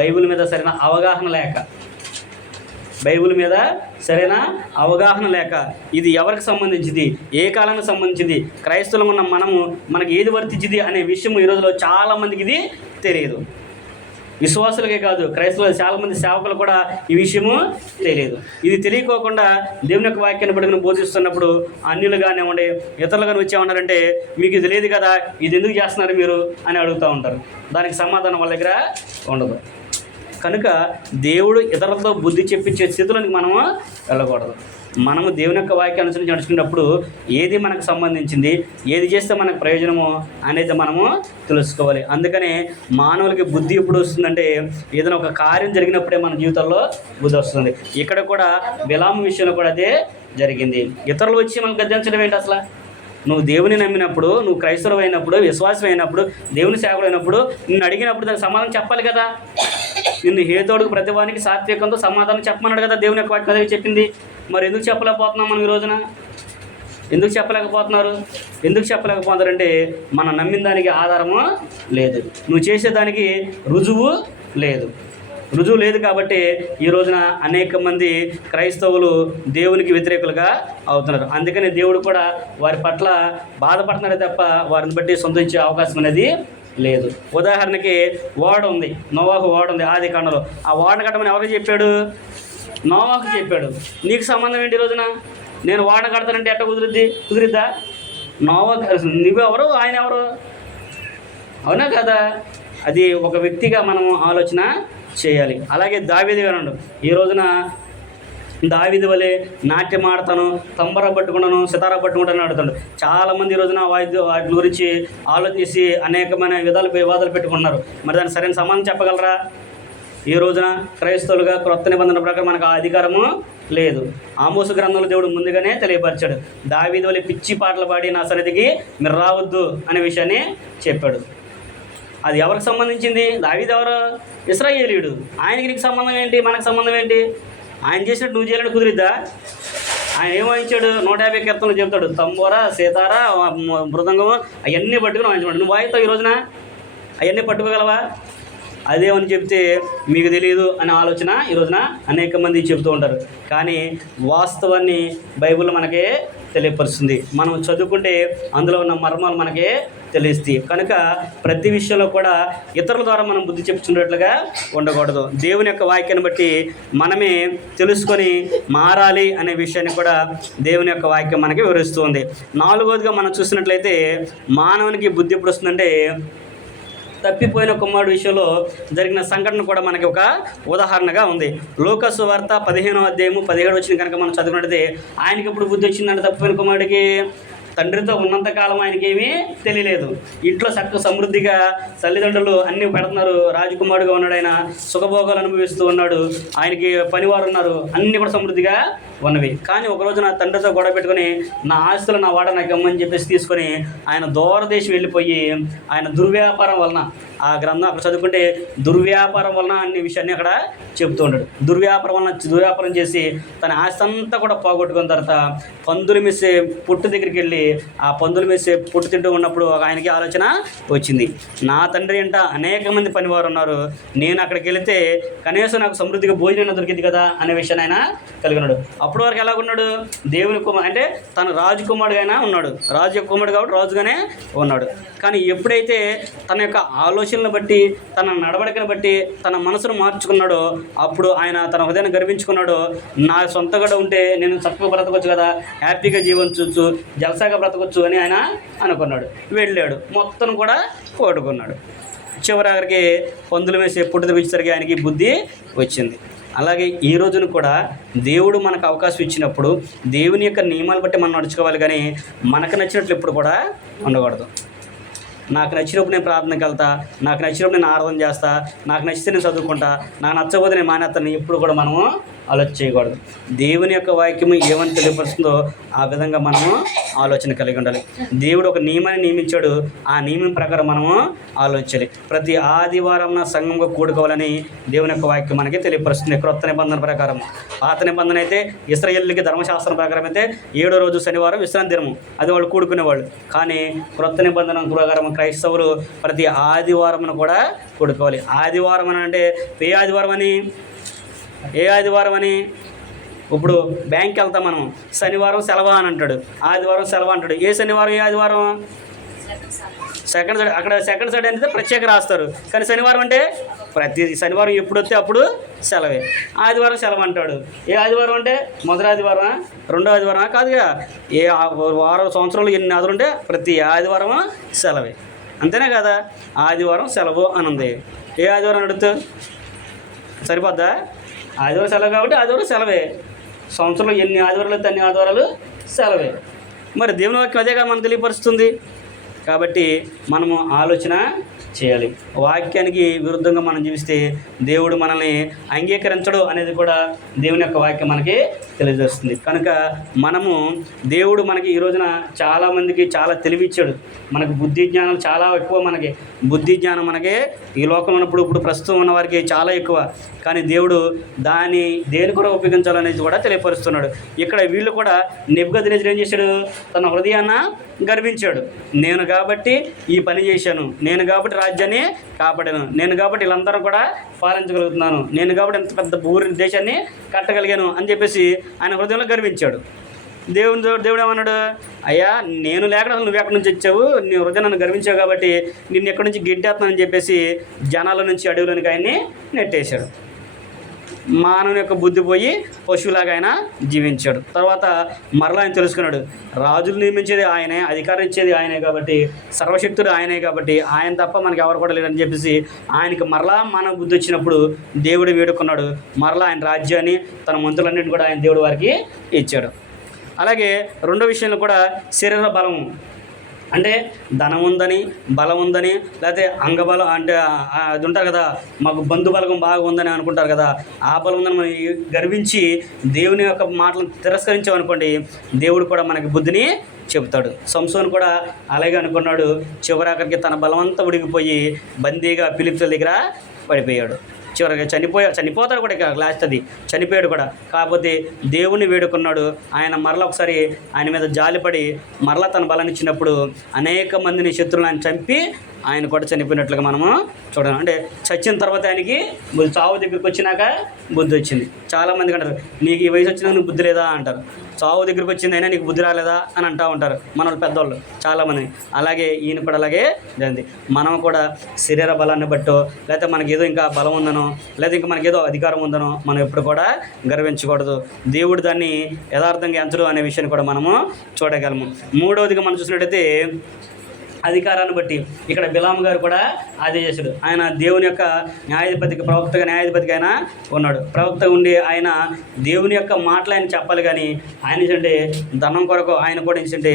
బైబిల్ మీద సరైన అవగాహన లేక ఇది ఎవరికి సంబంధించింది, ఏ కాలానికి సంబంధించింది, క్రైస్తవులు ఉన్న మనకి ఏది వర్తించింది అనే విషయం ఈ రోజులో చాలామందికి ఇది తెలియదు. విశ్వాసులకే కాదు, క్రైస్తవులు చాలామంది సేవకులు కూడా ఈ విషయము తెలియదు. ఇది తెలియకోకుండా దేవుని యొక్క వాక్యాన్ని పట్టుకుని బోధిస్తున్నప్పుడు అన్యులు కానివ్వండి, ఇతరులు కానీ వచ్చేమన్నారంటే మీకు ఇది లేదు కదా, ఇది ఎందుకు చేస్తున్నారు మీరు అని అడుగుతూ ఉంటారు. దానికి సమాధానం వాళ్ళ దగ్గర ఉండదు. కనుక దేవుడు ఇతరులతో బుద్ధి చెప్పించే స్థితిలోనికి మనము వెళ్ళకూడదు. మనము దేవుని యొక్క వాక్యాన్ని అనుసరించి నడుచుకున్నప్పుడు ఏది మనకు సంబంధించింది, ఏది చేస్తే మనకు ప్రయోజనమో అనేది మనము తెలుసుకోవాలి. అందుకనే మానవులకి బుద్ధి ఎప్పుడు వస్తుందంటే ఏదైనా ఒక కార్యం జరిగినప్పుడే మన జీవితంలో బుద్ధి వస్తుంది. ఇక్కడ కూడా బిలాము విషయంలో కూడా అదే జరిగింది. ఇతరులు వచ్చి మనకు గద్దించడం ఏంటి? అసలు నువ్వు దేవుని నమ్మినప్పుడు, నువ్వు క్రైస్తవులు అయినప్పుడు, విశ్వాసం అయినప్పుడు, దేవుని సేవకుడు అయినప్పుడు నిన్ను అడిగినప్పుడు దానికి సమాధానం చెప్పాలి కదా. నిన్ను హేతోడుకు ప్రతివానికి సాత్వికంతో సమాధానం చెప్పమన్నాడు కదా దేవుని యొక్క వాక్యం చెప్పింది. మరి ఎందుకు చెప్పలేకపోతున్నాం మనం ఈ రోజున? ఎందుకు చెప్పలేకపోతున్నారంటే మనం నమ్మిన దానికి ఆధారము లేదు, నువ్వు చేసేదానికి రుజువు లేదు కాబట్టి ఈ రోజున అనేక మంది క్రైస్తవులు దేవునికి వ్యతిరేకులుగా అవుతున్నారు. అందుకని దేవుడు కూడా వారి పట్ల బాధపడుతున్నాడే తప్ప వారిని బట్టి సంతోషించే అవకాశం అనేది లేదు. ఉదాహరణకి నోవాహు ఓడ ఉంది ఆది కాండలో. ఆ ఓడను కట్టమని ఎవరికి చెప్పాడు? నోవాహు చెప్పాడు. నీకు సంబంధం ఏంటి? ఈ రోజున నేను ఓడను కడతానంటే ఎట్ట కుదిరిద్దా? నువ్వెవరు, ఆయన ఎవరు? అవునా కదా? అది ఒక వ్యక్తిగా మనం ఆలోచన చేయాలి. అలాగే దావీదు వినండు. ఈ రోజున దావీదు వలె నాట్యం ఆడతాను, తంబర పట్టుకుంటాను, సితారా పట్టుకుంటాను ఆడుతాడు. చాలామంది ఈ రోజున వాటి గురించి ఆలోచించి అనేకమైన వివాదాలు పెట్టుకుంటున్నారు. మరి దానికి సరైన సమాధానం చెప్పగలరా? ఈ రోజున క్రైస్తవులుగా క్రొత్త నిబంధన ప్రకారం మనకు ఆ అధికారము లేదు. ఆమోసు గ్రంథంలో దేవుడు ముందుగానే తెలియపరిచాడు. దావీదు వలె పిచ్చి పాటలు పాడి నా సన్నిధికి మీరు రావద్దు అనే విషయాన్ని చెప్పాడు. అది ఎవరికి సంబంధించింది? దావీదు ఎవరు? ఇశ్రాయేలీయుడు. ఆయనకి నీకు సంబంధం ఏంటి, మనకు సంబంధం ఏంటి? ఆయన చేసినట్టు నువ్వు చేయాలని కుదిరిద్దా? ఆయన ఏం వాయించాడు? 150 కీర్తనలు చెప్తాడు. తంబోర, సీతారా, మృదంగము అవన్నీ పట్టుకుని వాయించాడు. నువ్వు వాయిస్తావు ఈ రోజున? అవన్నీ పట్టుకోగలవా? అదేమని చెప్తే మీకు తెలియదు అనే ఆలోచన ఈ రోజున అనేక మంది చెబుతూ ఉంటారు. కానీ వాస్తవాన్ని బైబిల్ మనకే తెలియపరుస్తుంది. మనం చదువుకుంటే అందులో ఉన్న మర్మాలు మనకే తెలుస్తాయి. కనుక ప్రతి విషయంలో కూడా ఇతరుల ద్వారా మనం బుద్ధి చెప్పుచున్నట్లుగా ఉండకూడదు. దేవుని యొక్క వాక్యాన్ని బట్టి మనమే తెలుసుకొని మారాలి అనే విషయాన్ని కూడా దేవుని యొక్క వాక్యం మనకి వివరిస్తుంది. నాలుగోదిగా మనం చూసినట్లయితే మానవునికి బుద్ధి ఎప్పుడు వస్తుందంటే తప్పిపోయిన కుమారుడు విషయంలో జరిగిన సంఘటన కూడా మనకి ఒక ఉదాహరణగా ఉంది. లూకా సువార్త 15వ అధ్యాయము 17 కనుక మనం చదివినట్లయితే ఆయనకి ఇప్పుడు బుద్ధి వచ్చిందంటే తప్పిపోయిన కుమారుడికి తండ్రితో ఉన్నంతకాలం ఆయనకేమీ తెలియలేదు. ఇంట్లో సమృద్ధిగా తల్లిదండ్రులు అన్నీ పెడుతున్నారు. రాజకుమారుడుగా ఉన్నాడు, ఆయన సుఖభోగాలు అనుభవిస్తూ ఉన్నాడు, ఆయనకి పనివారు ఉన్నారు, అన్నీ కూడా సమృద్ధిగా ఉన్నవి. కానీ ఒకరోజు నా తండ్రితో గొడవ పెట్టుకొని నా ఆస్తులు నా వాడ నాకు ఇమ్మని చెప్పేసి తీసుకొని ఆయన దూరదేశం వెళ్ళిపోయి ఆయన దుర్వ్యాపారం వలన, ఆ గ్రంథం అక్కడ చదువుకుంటే దుర్వ్యాపారం వలన అనే విషయాన్ని అక్కడ చెబుతూ ఉంటాడు. దుర్వ్యాపారం చేసి తన ఆస్తి అంతా కూడా పోగొట్టుకున్న తర్వాత పందులు మెసే పుట్టు దగ్గరికి వెళ్ళి ఆ పందులు మెసే పుట్టు తింటూ ఉన్నప్పుడు ఆయనకి ఆలోచన వచ్చింది, నా తండ్రి అంట అనేక మంది పనివారు ఉన్నారు, నేను అక్కడికి వెళితే కనీసం నాకు సమృద్ధిగా భోజనం దొరికింది కదా అనే విషయాన్ని ఆయన కలిగి ఉన్నాడు. అప్పటి వరకు ఎలాగున్నాడు? దేవుని అంటే తను రాజకుమారుడుగా ఉన్నాడు, రాజు యొక్క కుమారుడు కాబట్టి రాజుగానే ఉన్నాడు. కానీ ఎప్పుడైతే తన యొక్క ఆలోచనలను బట్టి, తన నడవడికను బట్టి తన మనసును మార్చుకున్నాడో అప్పుడు ఆయన తన హృదయాన్ని గర్వించుకున్నాడో, నా సొంతగా ఉంటే నేను చక్కగా బ్రతకొచ్చు కదా, హ్యాపీగా జీవించవచ్చు, జలసాగా బ్రతకొచ్చు అని ఆయన అనుకున్నాడు. వెళ్ళాడు, మొత్తం కూడా పోగొట్టుకున్నాడు. చివరికి పందుల వేసే పుట్టు తెప్పించేసరికి ఆయనకి బుద్ధి వచ్చింది. అలాగే ఈ రోజున కూడా దేవుడు మనకు అవకాశం ఇచ్చినప్పుడు దేవుని యొక్క నియమాలు బట్టి మనం నడుచుకోవాలి, కానీ మనకు నచ్చినట్లు ఎప్పుడు కూడా ఉండకూడదు. నాకు నచ్చినప్పుడు నేను ప్రార్థనకి వెళ్తా, నాకు నచ్చినప్పుడు నేను ఆరాధన చేస్తా, నాకు నచ్చితే నేను చదువుకుంటా, నాకు నచ్చకపోతే నేను మానేస్తాను ఎప్పుడు కూడా మనము ఆలోచన చేయకూడదు. దేవుని యొక్క వాక్యము ఏమని తెలియపరుస్తుందో ఆ విధంగా మనము ఆలోచన కలిగి ఉండాలి. దేవుడు ఒక నియమాన్ని నియమించాడు, ఆ నియమం ప్రకారం మనము ఆలోచించాలి. ప్రతి ఆదివారం సంఘంగా కూడుకోవాలని దేవుని యొక్క వాక్యం మనకి తెలియపరుస్తుంది. క్రొత్త నిబంధన ప్రకారం. పాత నిబంధన అయితే ఇశ్రాయేలుకి ధర్మశాస్త్రం ప్రకారం అయితే 7వ రోజు శనివారం విశ్రాంతి దినము, అది వాళ్ళు కూడుకునేవాళ్ళు. కానీ క్రొత్త నిబంధన ప్రకారం క్రైస్తవులు ప్రతి ఆదివారం కూడా కూడుకోవాలి. ఆదివారం అని అంటే ఏ ఆదివారం అని ఇప్పుడు బ్యాంక్కి వెళ్తాం మనం, శనివారం సెలవు అని అంటాడు, ఆదివారం సెలవు అంటాడు. ఏ శనివారం ఏ ఆదివారం? Second Sunday. అక్కడ సెకండ్ సండే అంటే ప్రత్యేక రాస్తారు, కానీ శనివారం అంటే ప్రతి శనివారం ఎప్పుడు వస్తే అప్పుడు సెలవే. ఆదివారం సెలవు అంటాడు. ఏ ఆదివారం అంటే మొదటి ఆదివారం, రెండో ఆదివారం కాదుగా, ఏ వారం సంవత్సరంలో ఎన్ని ఆదివారం ఉంటే ప్రతి ఆదివారం సెలవే, అంతేనే కదా. ఆదివారం సెలవు అని ఉంది. ఏ ఆదివారం అడుగుతూ సరిపోద్దా? ఆదివారం సెలవు కాబట్టి ఆదివారం సెలవే. సంవత్సరంలో ఎన్ని ఆదివారాలు అయితే అన్ని ఆదివారాలు సెలవే. మరి దేవుని వాక్యం అదేగా మనం తెలియపరుస్తుంది. కాబట్టి మనము ఆలోచన చేయాలి. వాక్యానికి విరుద్ధంగా మనం జీవిస్తే దేవుడు మనల్ని అంగీకరించడు అనేది కూడా దేవుని యొక్క వాక్యం మనకి తెలియజేస్తుంది. కనుక మనము దేవుడు మనకి ఈ రోజున చాలామందికి చాలా తెలివిచ్చాడు. మనకు బుద్ధి జ్ఞానం చాలా ఎక్కువ. మనకి బుద్ధి జ్ఞానం మనకి ఈ లోకంలో ఉన్నప్పుడు ఇప్పుడు ప్రస్తుతం ఉన్న వారికి చాలా ఎక్కువ. కానీ దేవుడు దేని కూడా ఉపయోగించాలనేది కూడా తెలియపరుస్తున్నాడు. ఇక్కడ వీళ్ళు కూడా నెబుకద్నెజరు ఏం చేశాడు? తన హృదయాన్ని గర్వించాడు. నేను కాబట్టి ఈ పని చేశాను, నేను కాబట్టి రాజ్యాన్ని కాపాడాను, నేను కాబట్టి వీళ్ళందరూ కూడా పాలించగలుగుతున్నాను, నేను కాబట్టి ఎంత పెద్ద దేశాన్ని కట్టగలిగాను అని చెప్పేసి ఆయన హృదయంలో గర్వించాడు. దేవుడు ఏమన్నాడు? అయ్యా, నేను లేకుండా నువ్వు ఎక్కడి నుంచి వచ్చావు, నీ హృదయం నన్ను గర్వించావు కాబట్టి నిన్ను ఎక్కడి నుంచి గిడ్డేస్తానని చెప్పేసి జనాల నుంచి అడవులోనికి ఆయన్ని నెట్టేశాడు. మానవుని యొక్క బుద్ధి పోయి పశువులాగా ఆయన జీవించాడు. తర్వాత మరలా ఆయన తెలుసుకున్నాడు, రాజులు నియమించేది ఆయనే, అధికారం ఇచ్చేది ఆయనే కాబట్టి, సర్వశక్తుడు ఆయనే కాబట్టి ఆయన తప్ప మనకి ఎవరు కూడా లేరని చెప్పేసి ఆయనకి మరలా మానవ బుద్ధి వచ్చినప్పుడు దేవుడు వేడుకున్నాడు. మరలా ఆయన రాజ్యాన్ని తన మంత్రులన్నింటినీ కూడా ఆయన దేవుడు వారికి ఇచ్చాడు. అలాగే రెండో విషయంలో కూడా శరీర బలము, అంటే ధనం ఉందని, బలం ఉందని, లేకపోతే అంగబలం అంటే అది ఉంటారు కదా, మాకు బంధుబలగం బాగా ఉందని అనుకుంటారు కదా, ఆ బలం ఉందని మనం గర్వించి దేవుని యొక్క మాటలను తిరస్కరించామనుకోండి, దేవుడు కూడా మనకి బుద్ధిని చెబుతాడు. సంసోను కూడా అలాగే అనుకున్నాడు. చివరాఖరికి తన బలమంతా ఉడిగిపోయి బందీగా ఫిలిప్తుల దగ్గర పడిపోయాడు. చివరికి చనిపోతాడు కూడా, ఇక లాస్ట్ అది చనిపోయాడు కూడా. కాకపోతే దేవుణ్ణి వేడుకున్నాడు. ఆయన మరలా ఒకసారి ఆయన మీద జాలిపడి మరలా తన బలాన్ని ఇచ్చినప్పుడు అనేక మందిని శత్రువులను చంపి ఆయన కూడా చనిపోయినట్లుగా మనము చూడాలి. అంటే చచ్చిన తర్వాత ఆయనకి చావు దగ్గరికి వచ్చినాక బుద్ధి వచ్చింది. చాలామంది అంటారు, నీకు ఈ వయసు వచ్చినా నీకు బుద్ధి లేదా అంటారు. చావు దగ్గరికి వచ్చింది అయినా నీకు బుద్ధి రాలేదా అని అంటూ ఉంటారు మన పెద్దవాళ్ళు చాలామంది. అలాగే ఈయన కూడా అలాగే జరిగింది. మనం కూడా శరీర బలాన్ని బట్టో, లేకపోతే మనకి ఏదో ఇంకా బలం ఉందనో, లేదా ఇంకా మనకి ఏదో అధికారం ఉందనో మనం ఎప్పుడు కూడా గర్వించకూడదు. దేవుడు దాన్ని యథార్థంగా ఎంచడు అనే విషయాన్ని కూడా మనము చూడగలము. మూడవదిగా మనం చూసినట్టయితే అధికారాన్ని బట్టి ఇక్కడ బిలాము గారు కూడా అదే చేశాడు. ఆయన దేవుని యొక్క న్యాయాధిపతికి, ప్రవక్తగా న్యాయాధిపతికి ఆయన ఉన్నాడు. ప్రవక్త ఉండి ఆయన దేవుని యొక్క మాటలు ఆయన చెప్పాలి, కానీ ఆయన ఏంటంటే ధనం కొరకు ఆయన కూడా ఏంటంటే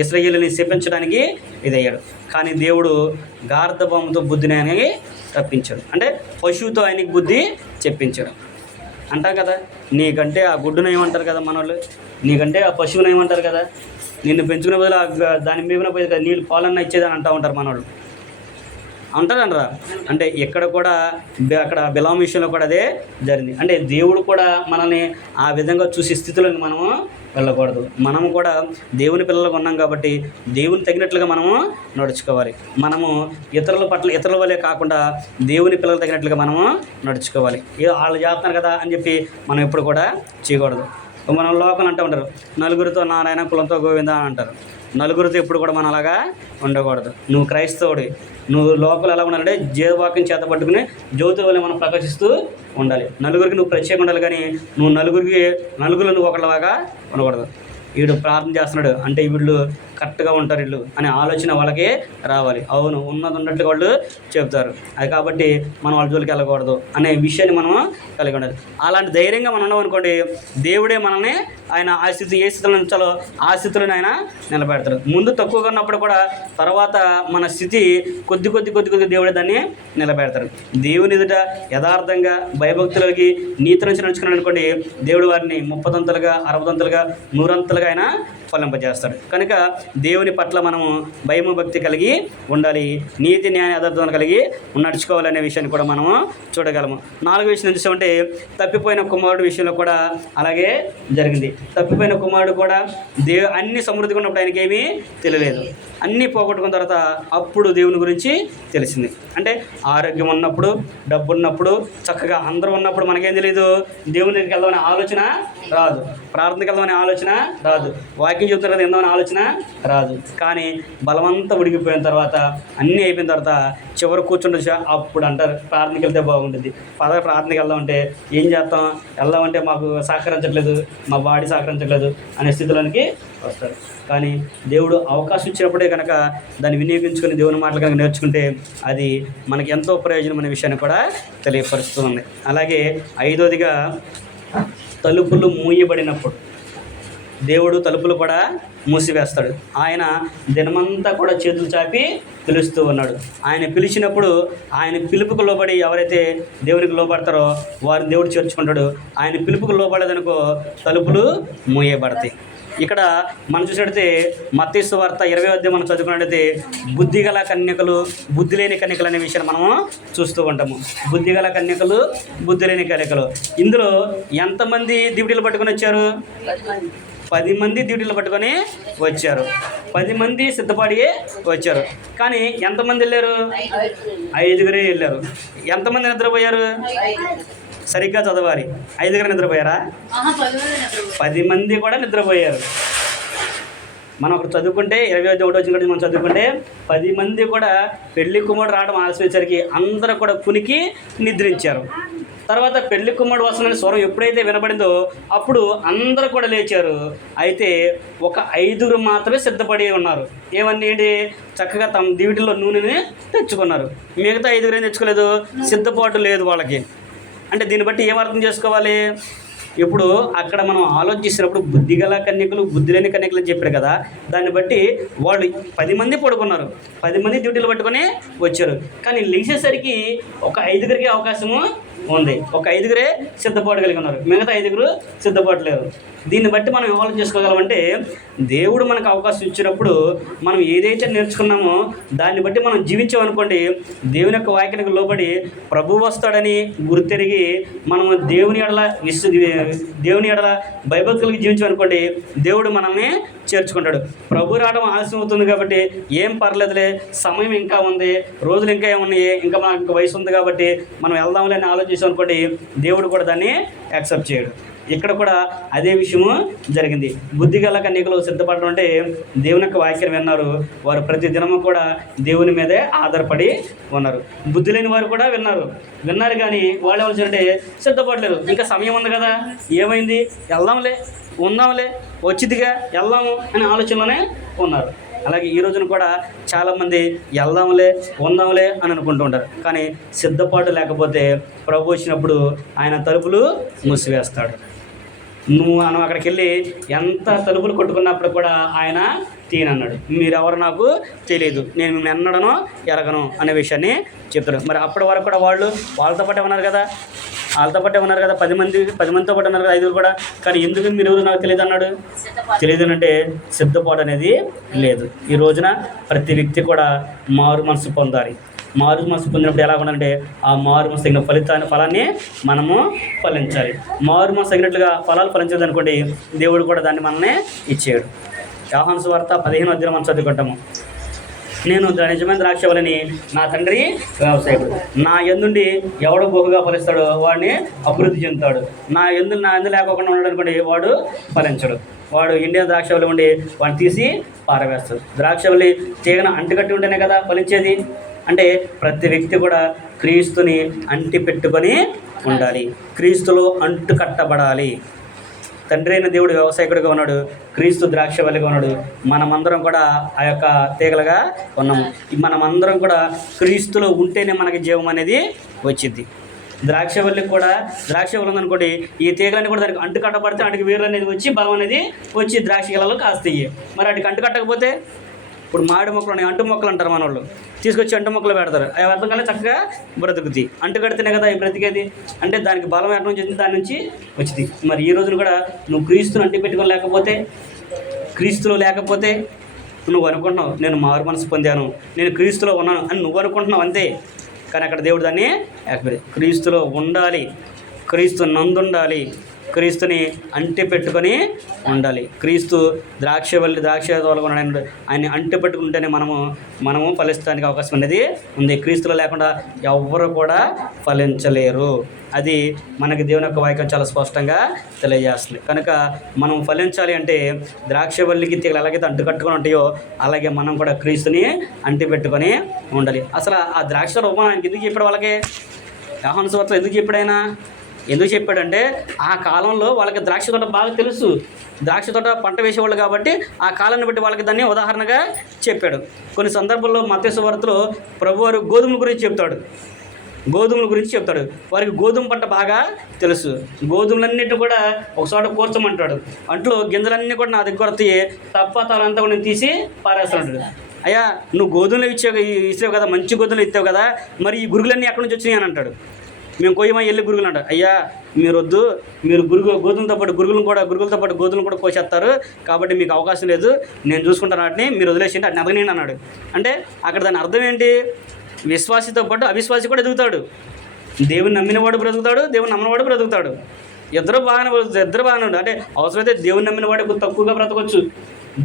ఇశ్రాయేలుని శపించడానికి ఇదయ్యాడు. కానీ దేవుడు గార్ధబొమ్మతో బుద్ధిని ఆయనకి తప్పించాడు. అంటే పశువుతో ఆయనకి బుద్ధి చెప్పించాడు. అంటాం కదా, నీకంటే ఆ గుడ్డును ఏమంటారు కదా మనోళ్ళు, నీకంటే ఆ పశువును ఏమంటారు కదా, నిన్ను పెంచుకునే బదులు దాని మీద పోయి కదా నీళ్ళు పాలన్నా ఇచ్చేదని అంటూ ఉంటారు మనోళ్ళు. అంటారనరా? అంటే ఇక్కడ కూడా అక్కడ బిలాము విషయంలో కూడా అదే జరిగింది. అంటే దేవుడు కూడా మనల్ని ఆ విధంగా చూసి స్థితిలోకి మనము వెళ్ళకూడదు. మనము కూడా దేవుని పిల్లలుగా ఉన్నాం కాబట్టి దేవుని తగినట్లుగా మనము నడుచుకోవాలి. మనము ఇతరుల వల్లే కాకుండా దేవుని పిల్లలు తగినట్లుగా మనము నడుచుకోవాలి. వాళ్ళు చేస్తున్నారు కదా అని చెప్పి మనం ఎప్పుడు కూడా చేయకూడదు. మనం లోకం అంటూ ఉంటారు, నలుగురితో నారాయణ, కులంతో గోవింద అని అంటారు. నలుగురితో ఎప్పుడు కూడా మనం అలాగా ఉండకూడదు. నువ్వు క్రైస్తవుడి, నువ్వు లోపల ఎలా ఉండాలంటే జీవవాక్యం చేత పట్టుకుని జ్యోతి వల్ల మనం ప్రకాశిస్తూ ఉండాలి. నలుగురికి నువ్వు ప్రత్యేకంగా ఉండాలి, కానీ నువ్వు నలుగురు నువ్వు ఒకళ్ళలాగా ఉండకూడదు. వీడు ప్రార్థన చేస్తున్నాడు అంటే వీళ్ళు కరెక్ట్గా ఉంటారు వీళ్ళు అనే ఆలోచన వాళ్ళకి రావాలి. అవును, ఉన్నట్లుగా వాళ్ళు చెప్తారు. అది కాబట్టి మనం వాళ్ళ జోలికి వెళ్ళకూడదు అనే విషయాన్ని మనం కలిగి ఉండాలి. అలాంటి ధైర్యంగా మనం ఉన్నాం అనుకోండి, దేవుడే మనల్ని ఆయన ఆ స్థితి ఏ స్థితిలో ఉంచాలో ఆ స్థితిలోనే ఆయన నిలబెడతాడు. ముందు తక్కువగా ఉన్నప్పుడు కూడా తర్వాత మన స్థితి కొద్ది దేవుడే దాన్ని నిలబెడతాడు. దేవుని ఎదుట యథార్థంగా భయభక్తులకి నీతి నుంచి నడుచుకున్నాడు అనుకోండి, దేవుడు వారిని 30 60 100 ఆయన ఫలింపజేస్తాడు. కనుక దేవుని పట్ల మనము భయము భక్తి కలిగి ఉండాలి, నీతి న్యాయ యథార్థం కలిగి నడుచుకోవాలనే విషయాన్ని కూడా మనము చూడగలము. 4వ విషయం చూసామంటే తప్పిపోయిన కుమారుడు విషయంలో కూడా అలాగే జరిగింది. తప్పిపోయిన కుమారుడు కూడా అన్ని సమృద్ధిగా ఉన్నప్పుడు ఆయనకి ఏమీ తెలియలేదు. అన్నీ పోగొట్టుకున్న తర్వాత అప్పుడు దేవుని గురించి తెలిసింది. అంటే ఆరోగ్యం ఉన్నప్పుడు, డబ్బు ఉన్నప్పుడు, చక్కగా అందరూ ఉన్నప్పుడు మనకేం తెలియదు, దేవుని దగ్గరికి వెళ్దామనే ఆలోచన రాదు, ప్రార్థనకి వెళ్దామనే ఆలోచన రాదు, వాక్యం చెబుతున్న కదా ఎందామనే ఆలోచన రాదు. కానీ బలమంతా ఉడికిపోయిన తర్వాత అన్నీ అయిపోయిన తర్వాత చివరి కూర్చుండొచ్చా అప్పుడు అంటారు ప్రార్థనకి వెళ్తే బాగుంటుంది. ప్రార్థనకి వెళ్దామంటే ఏం చేస్తాం, వెళ్దామంటే మాకు సహకరించట్లేదు, మా బాడీ సహకరించట్లేదు అనే స్థితిలోనికి వస్తారు. కానీ దేవుడు అవకాశం ఇచ్చినప్పుడే కనుక దాన్ని వినియోగించుకొని దేవుని మాటలు కనుక నేర్చుకుంటే అది మనకి ఎంతో ప్రయోజనం అనే విషయాన్ని కూడా తెలియపరుస్తుంది. అలాగే 5వదిగా తలుపులు మూయబడినప్పుడు దేవుడు తలుపులు కూడా మూసివేస్తాడు. ఆయన దినమంతా కూడా చేతులు చాపి పిలుస్తూ ఉన్నాడు. ఆయన పిలిచినప్పుడు ఆయన పిలుపుకు లోబడి ఎవరైతే దేవునికి లోబడతారో వారిని దేవుడు చేర్చుకుంటాడు. ఆయన పిలుపుకు లోబడదనుకో తలుపులు మూయబడతాయి. ఇక్కడ మనం చూసినట్టయితే మత్తయి సువార్త 20వ అధ్యాయం మనం చదువుకున్నట్టయితే బుద్ధిగల కన్యకలు, బుద్ధి లేని కన్యకలు అనే విషయాన్ని మనము చూస్తూ ఉంటాము. బుద్ధిగల కన్యకలు, బుద్ధి లేని కన్యకలు. ఇందులో ఎంతమంది డ్యూటీలు పట్టుకొని వచ్చారు? 10 మంది డ్యూటీలు పట్టుకొని వచ్చారు. 10 మంది సిద్ధపడి వచ్చారు. కానీ ఎంతమంది వెళ్ళారు? 5గురే వెళ్ళారు. ఎంతమంది నిద్రపోయారు? సరిగ్గా చదవాలి. 5గురు నిద్రపోయారా? 10 మంది కూడా నిద్రపోయారు. మనం ఒకటి చదువుకుంటే 21వ వచనం మనం చదువుకుంటే 10 మంది కూడా పెళ్లి కుమారుడు రావడం ఆలస్యమయ్యేసరికి అందరూ కూడా కునికి నిద్రించారు. తర్వాత పెళ్లి కుమారుడు వస్తున్న స్వరం ఎప్పుడైతే వినబడిందో అప్పుడు అందరూ కూడా లేచారు. అయితే ఒక 5గురు మాత్రమే సిద్ధపడి ఉన్నారు. ఏంటి? చక్కగా తమ దివిటిలో నూనెని తెచ్చుకున్నారు. మిగతా 5గురు ఏం తెచ్చుకోలేదు, సిద్ధపాటు లేదు వాళ్ళకి. అంటే దీన్ని బట్టి ఏం అర్థం చేసుకోవాలి? ఇప్పుడు అక్కడ మనం ఆలోచిస్తున్నప్పుడు బుద్ధిగల కన్యకలు, బుద్ధి లేని కన్యకలు అని చెప్పారు కదా, దాన్ని బట్టి వాళ్ళు 10 మంది పడుకున్నారు, 10 మంది డ్యూటీలు పట్టుకొని వచ్చారు. కానీ లేచేసరికి ఒక 5గురికి అవకాశము ఉంది. ఒక 5గురే సిద్ధపాటు కలిగి ఉన్నారు, మిగతా 5గురు సిద్ధపాటు లేరు. దీన్ని బట్టి మనం ఆలోచన చేసుకోగలమంటే దేవుడు మనకు అవకాశం ఇచ్చినప్పుడు మనం ఏదైతే నేర్చుకున్నామో దాన్ని బట్టి మనం జీవించామనుకోండి, దేవుని యొక్క వాక్యానికి లోబడి ప్రభువు వస్తాడని గుర్తెరిగి మనం దేవుని ఎడల బైబిల్ కలిగి జీవించామనుకోండి, దేవుడు మనల్ని చేర్చుకుంటాడు. ప్రభు రావడం ఆలస్యం అవుతుంది కాబట్టి ఏం పర్లేదులే, సమయం ఇంకా ఉంది, రోజులు ఇంకా ఏమున్నాయి, ఇంకా మనకు వయసు ఉంది కాబట్టి మనం వెళ్దాంలే అని ఆలోచించాం అనుకోండి, దేవుడు కూడా దాన్ని యాక్సెప్ట్ చేయడు. ఇక్కడ కూడా అదే విషయము జరిగింది. బుద్ధిగల కన్యకలు సిద్ధపడడం అంటే దేవుని యొక్క వాక్యం విన్నారు, వారు ప్రతి దినము కూడా దేవుని మీదే ఆధారపడి ఉన్నారు. బుద్ధి లేని వారు కూడా విన్నారు కానీ వాళ్ళు ఎవరు సిద్ధపడలేదు. ఇంకా సమయం ఉంది కదా, ఏమైంది, వెళ్దాంలే, ఉందాంలే, వచ్చిదిగా వెళ్దాము అనే ఆలోచనలోనే ఉన్నారు. అలాగే ఈ రోజున కూడా చాలామంది వెళ్దాంలే, ఉందాంలే అని అనుకుంటూ ఉంటారు. కానీ సిద్ధపాటు లేకపోతే ప్రభు వచ్చినప్పుడు ఆయన తలుపులు మూసివేస్తాడు. మనం అక్కడికి వెళ్ళి ఎంత తలుపులు కొట్టుకున్నప్పుడు కూడా ఆయన తీనన్నాడు. మీరెవరు నాకు తెలియదు, నేను మిమ్మల్ని ఎన్నడనో ఎరగను అనే విషయాన్ని చెప్తాడు. మరి అప్పటి వరకు కూడా వాళ్ళతో పాటే ఉన్నారు కదా, 10 మందితో పాటు ఉన్నారు కదా, 5 కూడా. కానీ ఎందుకు మీరు ఎవరు నాకు తెలియదు అన్నాడు? తెలియదు అంటే సిద్ధపాటు అనేది లేదు. ఈ రోజున ప్రతి వ్యక్తి కూడా మారు మనసు పొందాలి. మారు మనసు పొందినప్పుడు ఎలా ఉండాలంటే ఆ మారు మనసు తగిన ఫలాన్ని మనము ఫలించాలి. మారు మనసు తగినట్లుగా ఫలాలు ఫలించదు అనుకోండి, దేవుడు కూడా దాన్ని మనల్ని ఇచ్చేయడు. యోహాను సువార్త 15వ అధ్యాయం మనం చదువుకుంటాము. నేను నిజమైన ద్రాక్షవల్లిని, నా తండ్రి వ్యవసాయకుడు. నా యందుండి ఎవడు బహుగా ఫలిస్తాడో వాడిని అభివృద్ధి చెందుతాడు. నా యందు లేకోకుండా ఉన్నాడు అనుకోండి, వాడు ఫలించడు. వాడు ఇండియన్ ద్రాక్షవల్లి ఉండి వాడిని తీసి పారవేస్తాడు. ద్రాక్షవల్లి తీగన అంటుకట్టి ఉంటేనే కదా ఫలించేది. అంటే ప్రతి వ్యక్తి కూడా క్రీస్తుని అంటి పెట్టుకొని ఉండాలి, క్రీస్తులో అంటు కట్టబడాలి. తండ్రి అయిన దేవుడు వ్యవసాయకుడిగా ఉన్నాడు, క్రీస్తు ద్రాక్షవల్లిగా ఉన్నాడు. మనమందరం కూడా ఆ యొక్క తీగలుగా ఉన్నాము. మనమందరం కూడా క్రీస్తులో ఉంటేనే మనకి జీవం అనేది వచ్చింది. ద్రాక్షవల్లికి కూడా ద్రాక్షవల్లి ఉందనుకోండి, ఈ తీగలన్నీ కూడా దానికి అంటు కట్టబడితే వాటికి వేరు అనేది వచ్చి బలం అనేది వచ్చి ద్రాక్ష గెలలో కాస్తాయి. మరి వాటికి అంటు కట్టకపోతే, ఇప్పుడు మామిడి మొక్కలు ఉన్నాయి, అంటు మొక్కలు అంటారు మన వాళ్ళు, తీసుకొచ్చి అంటు మొక్కలు పెడతారు. అవి అర్థం కానీ చక్కగా బ్రతుకుతాయి. అంటు కడితేనే కదా అవి బ్రతికేది. అంటే దానికి బలం ఎక్కడి నుంచి వచ్చింది, దాని నుంచి వచ్చింది. మరి ఈ రోజున కూడా నువ్వు క్రీస్తుని అంటి పెట్టుకొని లేకపోతే, క్రీస్తులో లేకపోతే నువ్వు అనుకుంటున్నావు నేను మారు మనసు పొందాను, నేను క్రీస్తులో ఉన్నాను అని నువ్వు అనుకుంటున్నావు అంతే. కానీ అక్కడ దేవుడు దాన్ని క్రీస్తులో ఉండాలి, క్రీస్తు నందుండాలి, క్రీస్తుని అంటి పెట్టుకొని ఉండాలి. క్రీస్తు ద్రాక్ష తోలుకున్నాడు, ఆయన్ని అంటి పెట్టుకుంటేనే మనము ఫలించడానికి అవకాశం అనేది ఉంది. క్రీస్తులో లేకుండా ఎవ్వరు కూడా ఫలించలేరు. అది మనకి దేవుని యొక్క వాక్యం చాలా స్పష్టంగా తెలియజేస్తుంది. కనుక మనం ఫలించాలి అంటే ద్రాక్షవల్లికి తీగలు ఎలాగైతే అంటు కట్టుకొని ఉంటాయో అలాగే మనం కూడా క్రీస్తుని అంటి పెట్టుకొని ఉండాలి. అసలు ఆ ద్రాక్ష రూపం ఆయనకి ఎందుకు చెప్పాడు? వాళ్ళకి యోహాను సువార్తలో ఎందుకు చెప్పాడంటే ఆ కాలంలో వాళ్ళకి ద్రాక్ష తోట బాగా తెలుసు, ద్రాక్ష తోట పంట వేసేవాళ్ళు కాబట్టి ఆ కాలాన్ని బట్టి వాళ్ళకి దాన్ని ఉదాహరణగా చెప్పాడు. కొన్ని సందర్భాల్లో మత్తయి సువార్తలో ప్రభువారు గోధుమల గురించి చెప్తాడు. వారికి గోధుమ పంట బాగా తెలుసు. గోధుమలన్నిటి కూడా ఒకచోట కూర్చోమంటాడు. అంట్లో గింజలన్నీ కూడా నా దగ్గర వస్తాయి, తప్ప తనంతా కూడా నేను తీసి పారేస్తాడు. అయ్యా నువ్వు గోధుమలు ఇచ్చావు కదా, మంచి గోధుమలు ఇచ్చావు కదా, మరి ఈ గురుగులన్నీ ఎక్కడి నుంచి వచ్చినాయి అని అంటాడు. మేము కొయ్యమా వెళ్ళి గురుగులు అంటారు. అయ్యా మీరు గోధుమలతో పాటు గురుగులతో పాటు గోధుమలు కూడా కోసేస్తారు, కాబట్టి మీకు అవకాశం లేదు, నేను చూసుకుంటాను వాటిని, మీరు వదిలేసిండి అట్ని అడగనండి అన్నాడు. అంటే అక్కడ దాని అర్థం ఏంటి? విశ్వాసితో పాటు అవిశ్వాసి కూడా ఎదుగుతాడు. దేవుని నమ్మినవాడు బ్రతుకుతాడు, దేవుని నమ్మినవాడు బ్రతుకుతాడు. ఇద్దరు బాగానే ఉంటాడు. అంటే అవసరమైతే దేవుని నమ్మినవాడు తక్కువగా బ్రతకొచ్చు,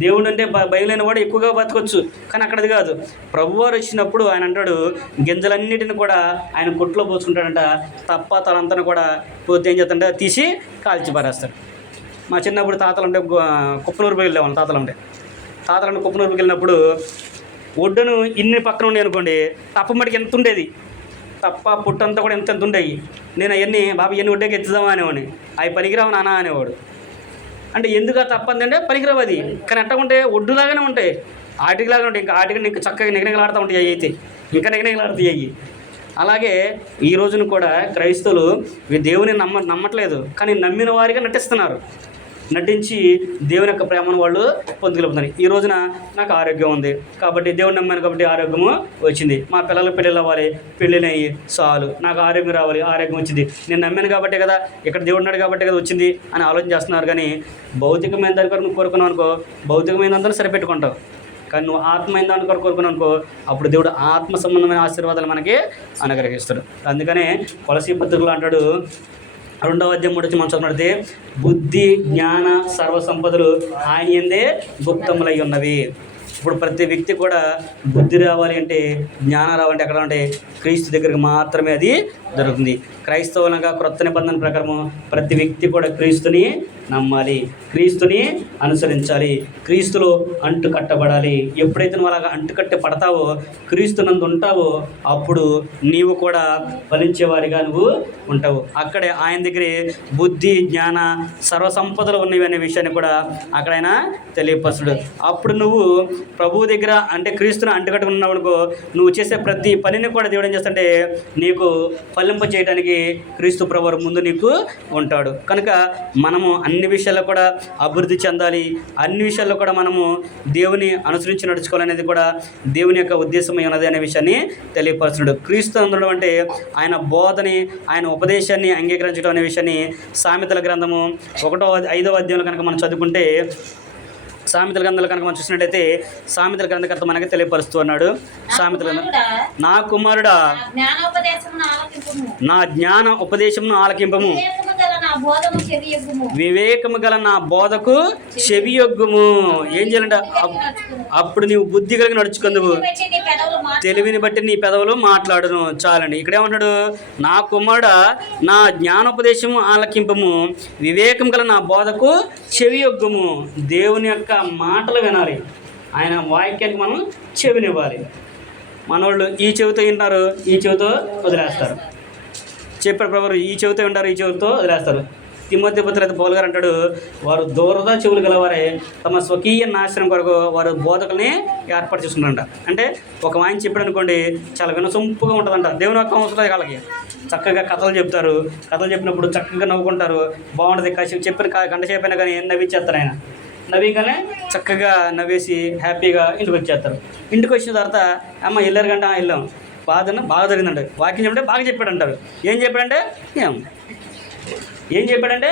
దేవుడు అంటే భయం వాడు ఎక్కువగా బతకొచ్చు. కానీ అక్కడది కాదు. ప్రభువారు వచ్చినప్పుడు ఆయన అంటాడు గింజలన్నిటిని కూడా ఆయన కొట్లో పోసుకుంటాడంట, తప్ప తనంతా కూడా పోతే ఏం చేస్తాడంటే తీసి కాల్చి పారేస్తాడు. మా చిన్నప్పుడు తాతలంటే కుప్పనూరుపై వెళ్ళేవాళ్ళం. తాతలంటే కుప్పనూరుపైకి వెళ్ళినప్పుడు ఒడ్డును ఇన్ని పక్కన ఉండే అనుకోండి, తప్ప మటుకు ఎంత ఉండేది, తప్ప పుట్టంతా కూడా ఎంత ఉండేవి. నేను అవన్నీ బాబు ఇవన్నీ ఒడ్డేకి ఎత్తుదామా అనేవాడిని. అవి పనికిరావు నాన్న అనేవాడు. అంటే ఎందుకు తప్పందంటే పనికిరావు అది. కానీ అట్టకుంటే ఒడ్డులాగానే ఉంటాయి, ఆటికిలాగానే ఉంటాయి. ఇంకా ఆటికి చక్కగా నిగనిగలాడుతూ ఉంటాయి అవి అయితే, ఇంకా నిగనిగలాడుతాయి అవి. అలాగే ఈ రోజున కూడా క్రైస్తవులు దేవుని నమ్మట్లేదు, కానీ నమ్మిన వారిగా నటిస్తున్నారు. నటించి దేవుని యొక్క ప్రేమను వాళ్ళు పొందుగలుగుతున్నారు. ఈ రోజున నాకు ఆరోగ్యం ఉంది కాబట్టి దేవుని నమ్మాను కాబట్టి ఆరోగ్యము వచ్చింది, మా పిల్లలు పెళ్ళిళ్ళు అవ్వాలి, పెళ్ళిళ్ళయ్యి చాలు, నాకు ఆరోగ్యం రావాలి, ఆరోగ్యం వచ్చింది, నేను నమ్మాను కాబట్టే కదా, ఇక్కడ దేవుడు ఉన్నాడు కాబట్టే కదా వచ్చింది అని ఆలోచన చేస్తున్నారు. కానీ భౌతికమైన దాని కొరకు నువ్వు కోరుకున్నావు అనుకో, భౌతికమైన అందరూ సరిపెట్టుకుంటావు. కానీ నువ్వు ఆత్మైన దాని కొరకు కోరుకున్నావు అనుకో, అప్పుడు దేవుడు ఆత్మ సంబంధమైన ఆశీర్వాదాలు మనకి అనుగ్రహిస్తాడు. అందుకనే కొలసీ పత్రికలో అంటాడు 2వ అధ్యాయం 3 మనం చదువుకుంటే, బుద్ధి జ్ఞాన సర్వసంపదలు ఆయన యందే గుప్తములై ఉన్నవి. ఇప్పుడు ప్రతి వ్యక్తి కూడా బుద్ధి రావాలి అంటే, జ్ఞానం రావాలంటే ఎక్కడ అంటే క్రీస్తు దగ్గరికి మాత్రమే అది దొరుకుతుంది. క్రైస్తవులుగా క్రొత్త నిబంధన ప్రకారము ప్రతి వ్యక్తి కూడా క్రీస్తుని నమ్మాలి, క్రీస్తుని అనుసరించాలి, క్రీస్తులో అంటు కట్టబడాలి. ఎప్పుడైతే నువ్వు అలాగా అంటుకట్టి పడతావో, క్రీస్తు నందు ఉంటావో, అప్పుడు నీవు కూడా ఫలించేవారిగా నువ్వు ఉంటావు. అక్కడే ఆయన దగ్గరే బుద్ధి జ్ఞాన సర్వసంపదలు ఉన్నవి అనే విషయాన్ని కూడా అక్కడ ఆయన తెలియపరచుడు. అప్పుడు నువ్వు ప్రభువు దగ్గర అంటే క్రీస్తును అంటుకట్టుకున్నావు అనుకో, నువ్వు చేసే ప్రతి పనిని కూడా దేవుడు ఏం చేస్తాడంటే నీకు ఫలింప చేయడానికి క్రీస్తు ప్రభువు ముందు నీకు ఉంటాడు. కనుక మనము అన్ని విషయాల్లో కూడా అభివృద్ధి చెందాలి, అన్ని విషయాల్లో కూడా మనము దేవుని అనుసరించి నడుచుకోవాలనేది కూడా దేవుని యొక్క ఉద్దేశమై ఉన్నది అనే విషయాన్ని తెలియపరుస్తున్నాడు. క్రీస్తు అందడం అంటే ఆయన బోధని, ఆయన ఉపదేశాన్ని అంగీకరించడం అనే విషయాన్ని సామెతల గ్రంథము 5వ అధ్యాయంలో కనుక మనం చదువుకుంటే, సామెతల గ్రంథాలు కనుక మనం చూసినట్టయితే సామెతల గ్రంథకర్త మనకి తెలియపరుస్తూ ఉన్నాడు. సామెతల నా కుమారుడా నా జ్ఞాన ఉపదేశమును ఆలకింపము, వివేకము గల నా బోధకు చెవియొగ్గుము. ఏం చేయాలంటే అప్పుడు నీవు బుద్ధి కలిగి నడుచుకుందువు, తెలివిని బట్టి నీ పెదవులు మాట్లాడును. చాలండి. ఇక్కడ ఏమంటాడు, నా కుమారుడా నా జ్ఞానోపదేశము ఆలకింపము, వివేకం గల నా బోధకు చెవియొగ్గుము. దేవుని యొక్క మాటలు వినాలి, ఆయన వాక్యానికి మనం చెవినివ్వాలి. మనోళ్ళు ఈ చెవితో వింటారు, ఈ చెవితో వదిలేస్తారు. చెప్పారు ప్రభు, ఈ చెవితో వింటారు, ఈ చెవితో వదిలేస్తారు. తిమోతి పత్రిక పౌలు గారు అంటాడు, వారు దూరదా చెవులు గలవారే తమ స్వకీయ నాశనం కొరకు వారు బోధకుల్ని ఏర్పాటు చేసుకుంటారంట. అంటే ఒక ఆయన చెప్పాడు అనుకోండి, చాలా వినసొంపుగా ఉంటుందంట. దేవుని యొక్క అవసరం వాళ్ళకి చక్కగా కథలు చెప్తారు, కథలు చెప్పినప్పుడు చక్కగా నవ్వుకుంటారు, బాగుంటుంది. చెప్పిన గంట చెప్పినా కానీ నవ్విచ్చేస్తారు. ఆయన నవ్విగానే చక్కగా నవ్వేసి హ్యాపీగా ఇంటికి వచ్చేస్తారు. ఇంటికి వచ్చిన తర్వాత అమ్మ వెళ్ళారు గంట వెళ్ళాం, బాగా జరిగిందంట, వాక్యం చెప్పంటే బాగా చెప్పాడు అంటారు. ఏం చెప్పాడంటే ఏం చెప్పాడంటే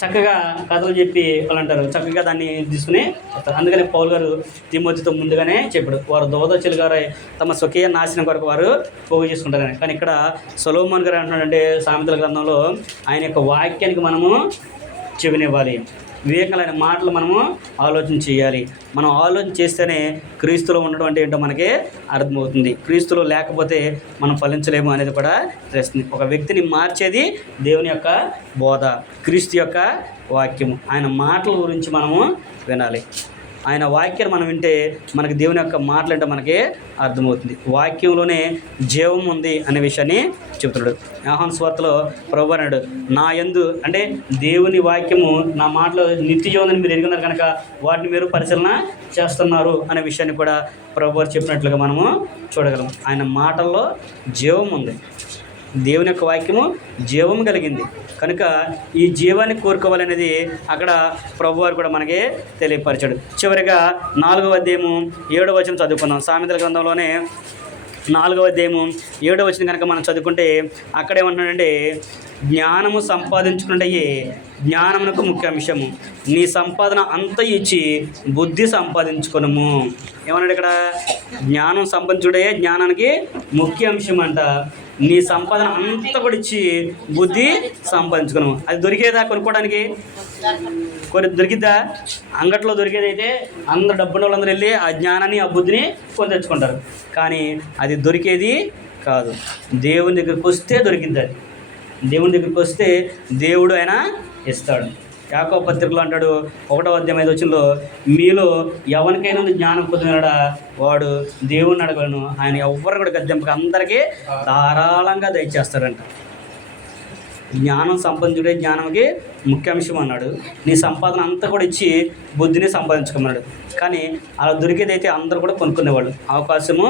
చక్కగా కథలు చెప్పి వాళ్ళు అంటారు, చక్కగా దాన్ని తీసుకుని వస్తారు. అందుకని పౌలు గారు తిమోతితో ముందుగానే చెప్పాడు, వారు దోదచెలు గారు తమ స్వకీయ నాశనం కొరకు వారు పోగు చేసుకుంటారని. కానీ ఇక్కడ సొలొమోన్ గారు అంటున్నాడంటే సామెతల గ్రంథంలో ఆయన యొక్క వాక్యానికి మనము చెవినివ్వాలి, వివేకాలైన మాటలు మనము ఆలోచన చేయాలి. మనం ఆలోచన చేస్తేనే క్రీస్తులో ఉండడం అంటే ఏంటో మనకి అర్థమవుతుంది. క్రీస్తులో లేకపోతే మనం ఫలించలేము అనేది కూడా తెలుస్తుంది. ఒక వ్యక్తిని మార్చేది దేవుని యొక్క బోధ, క్రీస్తు యొక్క వాక్యము. ఆయన మాటల గురించి మనము వినాలి. ఆయన వాక్యాన్ని మనం వింటే మనకి దేవుని యొక్క మాటలు అంటే మనకి అర్థమవుతుంది. వాక్యంలోనే జీవం ఉంది అనే విషయాన్ని చెబుతున్నాడు. యోహాను సువార్తలో ప్రభువు అన్నాడు, నా యందు అంటే దేవుని వాక్యము నా మాటలో నిత్య జీవనాన్ని మీరు ఎరుగున్నారు కనుక వాటిని మీరు పరిశీలన చేస్తున్నారు అనే విషయాన్ని కూడా ప్రభువు చెప్పినట్లుగా మనము చూడగలం. ఆయన మాటల్లో జీవం ఉంది, దేవుని యొక్క వాక్యము జీవం కలిగింది కనుక ఈ జీవాన్ని కోరుకోవాలనేది అక్కడ ప్రభువారు కూడా మనకి తెలియపరిచాడు. చివరిగా 4వ అధ్యాయము 7వ వచనం చదువుకున్నాం. సామెతల గ్రంథంలోనే 4వ అధ్యాయము 7వ వచనం కనుక మనం చదువుకుంటే అక్కడ ఏమంటున్నాడంటే, జ్ఞానము సంపాదించుకున్నట్టయి జ్ఞానమునకు ముఖ్య అంశము, నీ సంపాదన అంత ఇచ్చి బుద్ధి సంపాదించుకునము. ఏమన్నాడు ఇక్కడ, జ్ఞానం సంపాదించుడే జ్ఞానానికి ముఖ్య అంశం అంట. నీ సంపాదన అంతా కూడా ఇచ్చి బుద్ధి సంపాదించుకున్నాము. అది దొరికేదా కొనుక్కోవడానికి? దొరికిద్దా? అంగట్లో దొరికేదైతే అందరు డబ్బున్న వాళ్ళందరూ వెళ్ళి ఆ జ్ఞానాన్ని ఆ బుద్ధిని కొని తెచ్చుకుంటారు. కానీ అది దొరికేది కాదు, దేవుని దగ్గరికి వస్తే దొరికిద్ది. అది దేవుని దగ్గరికి వస్తే దేవుడు ఆయన ఇస్తాడు. యాకోబు పత్రికలో అంటాడు 1వ అధ్యాయం 5వ వచనంలో, మీలో ఎవరికైనా జ్ఞానం పొందినాడా వాడు దేవుణ్ణి అడగలను, ఆయన ఎవరిని కూడా గద్దెంపక అందరికీ ధారాళంగా దయచేస్తాడంట. జ్ఞానం సంపాదించుడే జ్ఞానంకి ముఖ్య అంశం అన్నాడు. నీ సంపాదన అంతా కూడా ఇచ్చి బుద్ధిని సంపాదించుకోమన్నాడు. కానీ అలా దొరికేదైతే అందరూ కూడా కొనుక్కునేవాళ్ళు, అవకాశము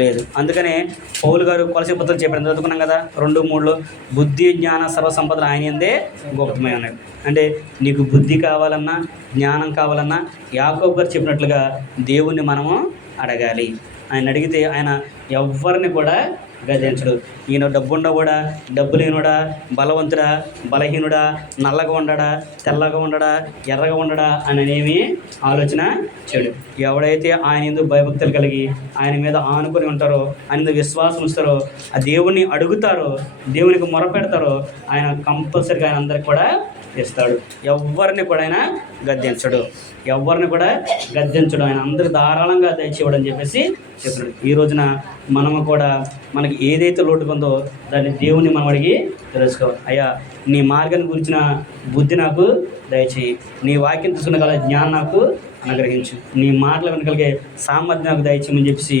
లేదు. అందుకనే పౌలు గారు కొలసీ పత్రికలో చెప్పారు, చదువుకున్నాం కదా 2:3లో, బుద్ధి జ్ఞాన సర్వ సంపదలు ఆయన యందే గోప్యమై ఉన్నాడు. అంటే నీకు బుద్ధి కావాలన్నా, జ్ఞానం కావాలన్నా యాకోబు గారు చెప్పినట్లుగా దేవుణ్ణి మనము అడగాలి. ఆయన అడిగితే ఆయన ఎవరిని కూడా గద్దించడు. ఈయన డబ్బుండవాడా, డబ్బు లేనుడా, బలవంతుడా, బలహీనుడా, నల్లగా ఉండడా, తెల్లగా ఉండడా, ఎర్రగా ఉండడా అనేవి ఆలోచన చెడు. ఎవడైతే ఆయన యందు భయభక్తులు కలిగి ఆయన మీద ఆనుకొని ఉంటారో, ఆయన మీద విశ్వాసం ఉంచుతారో, ఆ దేవుణ్ణి అడుగుతారో, దేవునికి మొరపెడతారో, ఆయన కంపల్సరీగా ఆయన అందరికి కూడా ఇస్తాడు. ఎవరిని కూడా ఆయన గద్దించడు, ఆయన అందరికి ధారాళంగా దయచేయడం అని చెప్పేసి చెప్తున్నాడు. ఈ రోజున మనము కూడా మనకి ఏదైతే లోటు ఉందో దాన్ని దేవుణ్ణి మనం అడిగి తెలుసుకోవాలి. అయ్యా, నీ మార్గాన్ని గురించిన బుద్ధి నాకు దయచేయి, నీ వాక్యం తీసుకున్న జ్ఞానం నాకు అనుగ్రహించు, నీ మాటలు వెనకలిగే సామర్థ్యం నాకు దయచేయమని చెప్పేసి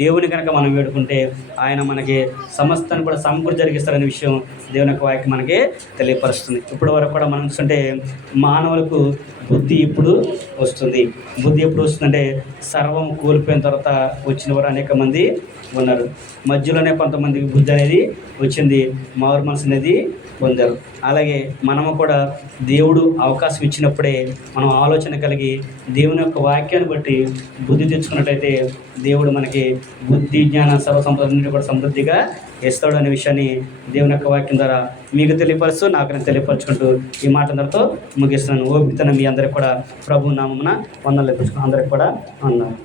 దేవుని కనుక మనం వేడుకుంటే ఆయన మనకి సమస్తాన్ని కూడా సమకూర్చి జరిగిస్తారనే విషయం దేవుని యొక్క వాక్యం మనకి తెలియపరుస్తుంది. ఇప్పటి వరకు కూడా మనం చూస్తుంటే మానవులకు బుద్ధి ఎప్పుడు వస్తుందంటే సర్వం కోల్పోయిన తర్వాత వచ్చిన వారు అనేక మంది ఉన్నారు. మధ్యలోనే కొంతమందికి బుద్ధి అనేది వచ్చింది, మారు మనసు అనేది పొందారు. అలాగే మనము కూడా దేవుడు అవకాశం ఇచ్చినప్పుడే మనం ఆలోచన కలిగి దేవుని యొక్క వాక్యాన్ని బట్టి బుద్ధి తెచ్చుకున్నట్టయితే దేవుడు మనకి బుద్ధి జ్ఞాన సర్వసంపదన్ని కూడా సమృద్ధిగా ఇస్తాడు అనే విషయాన్ని దేవుని యొక్క వాక్యం ద్వారా మీకు తెలియపరుస్తూ నాకు నేను తెలియపరచుకుంటూ ఈ మాటలతో ముగిస్తున్నాను. ఓపికన మీ అందరికి కూడా ప్రభు నామమున వందనాలు తెచ్చుకున్నాను. అందరికి కూడా వందనాలు.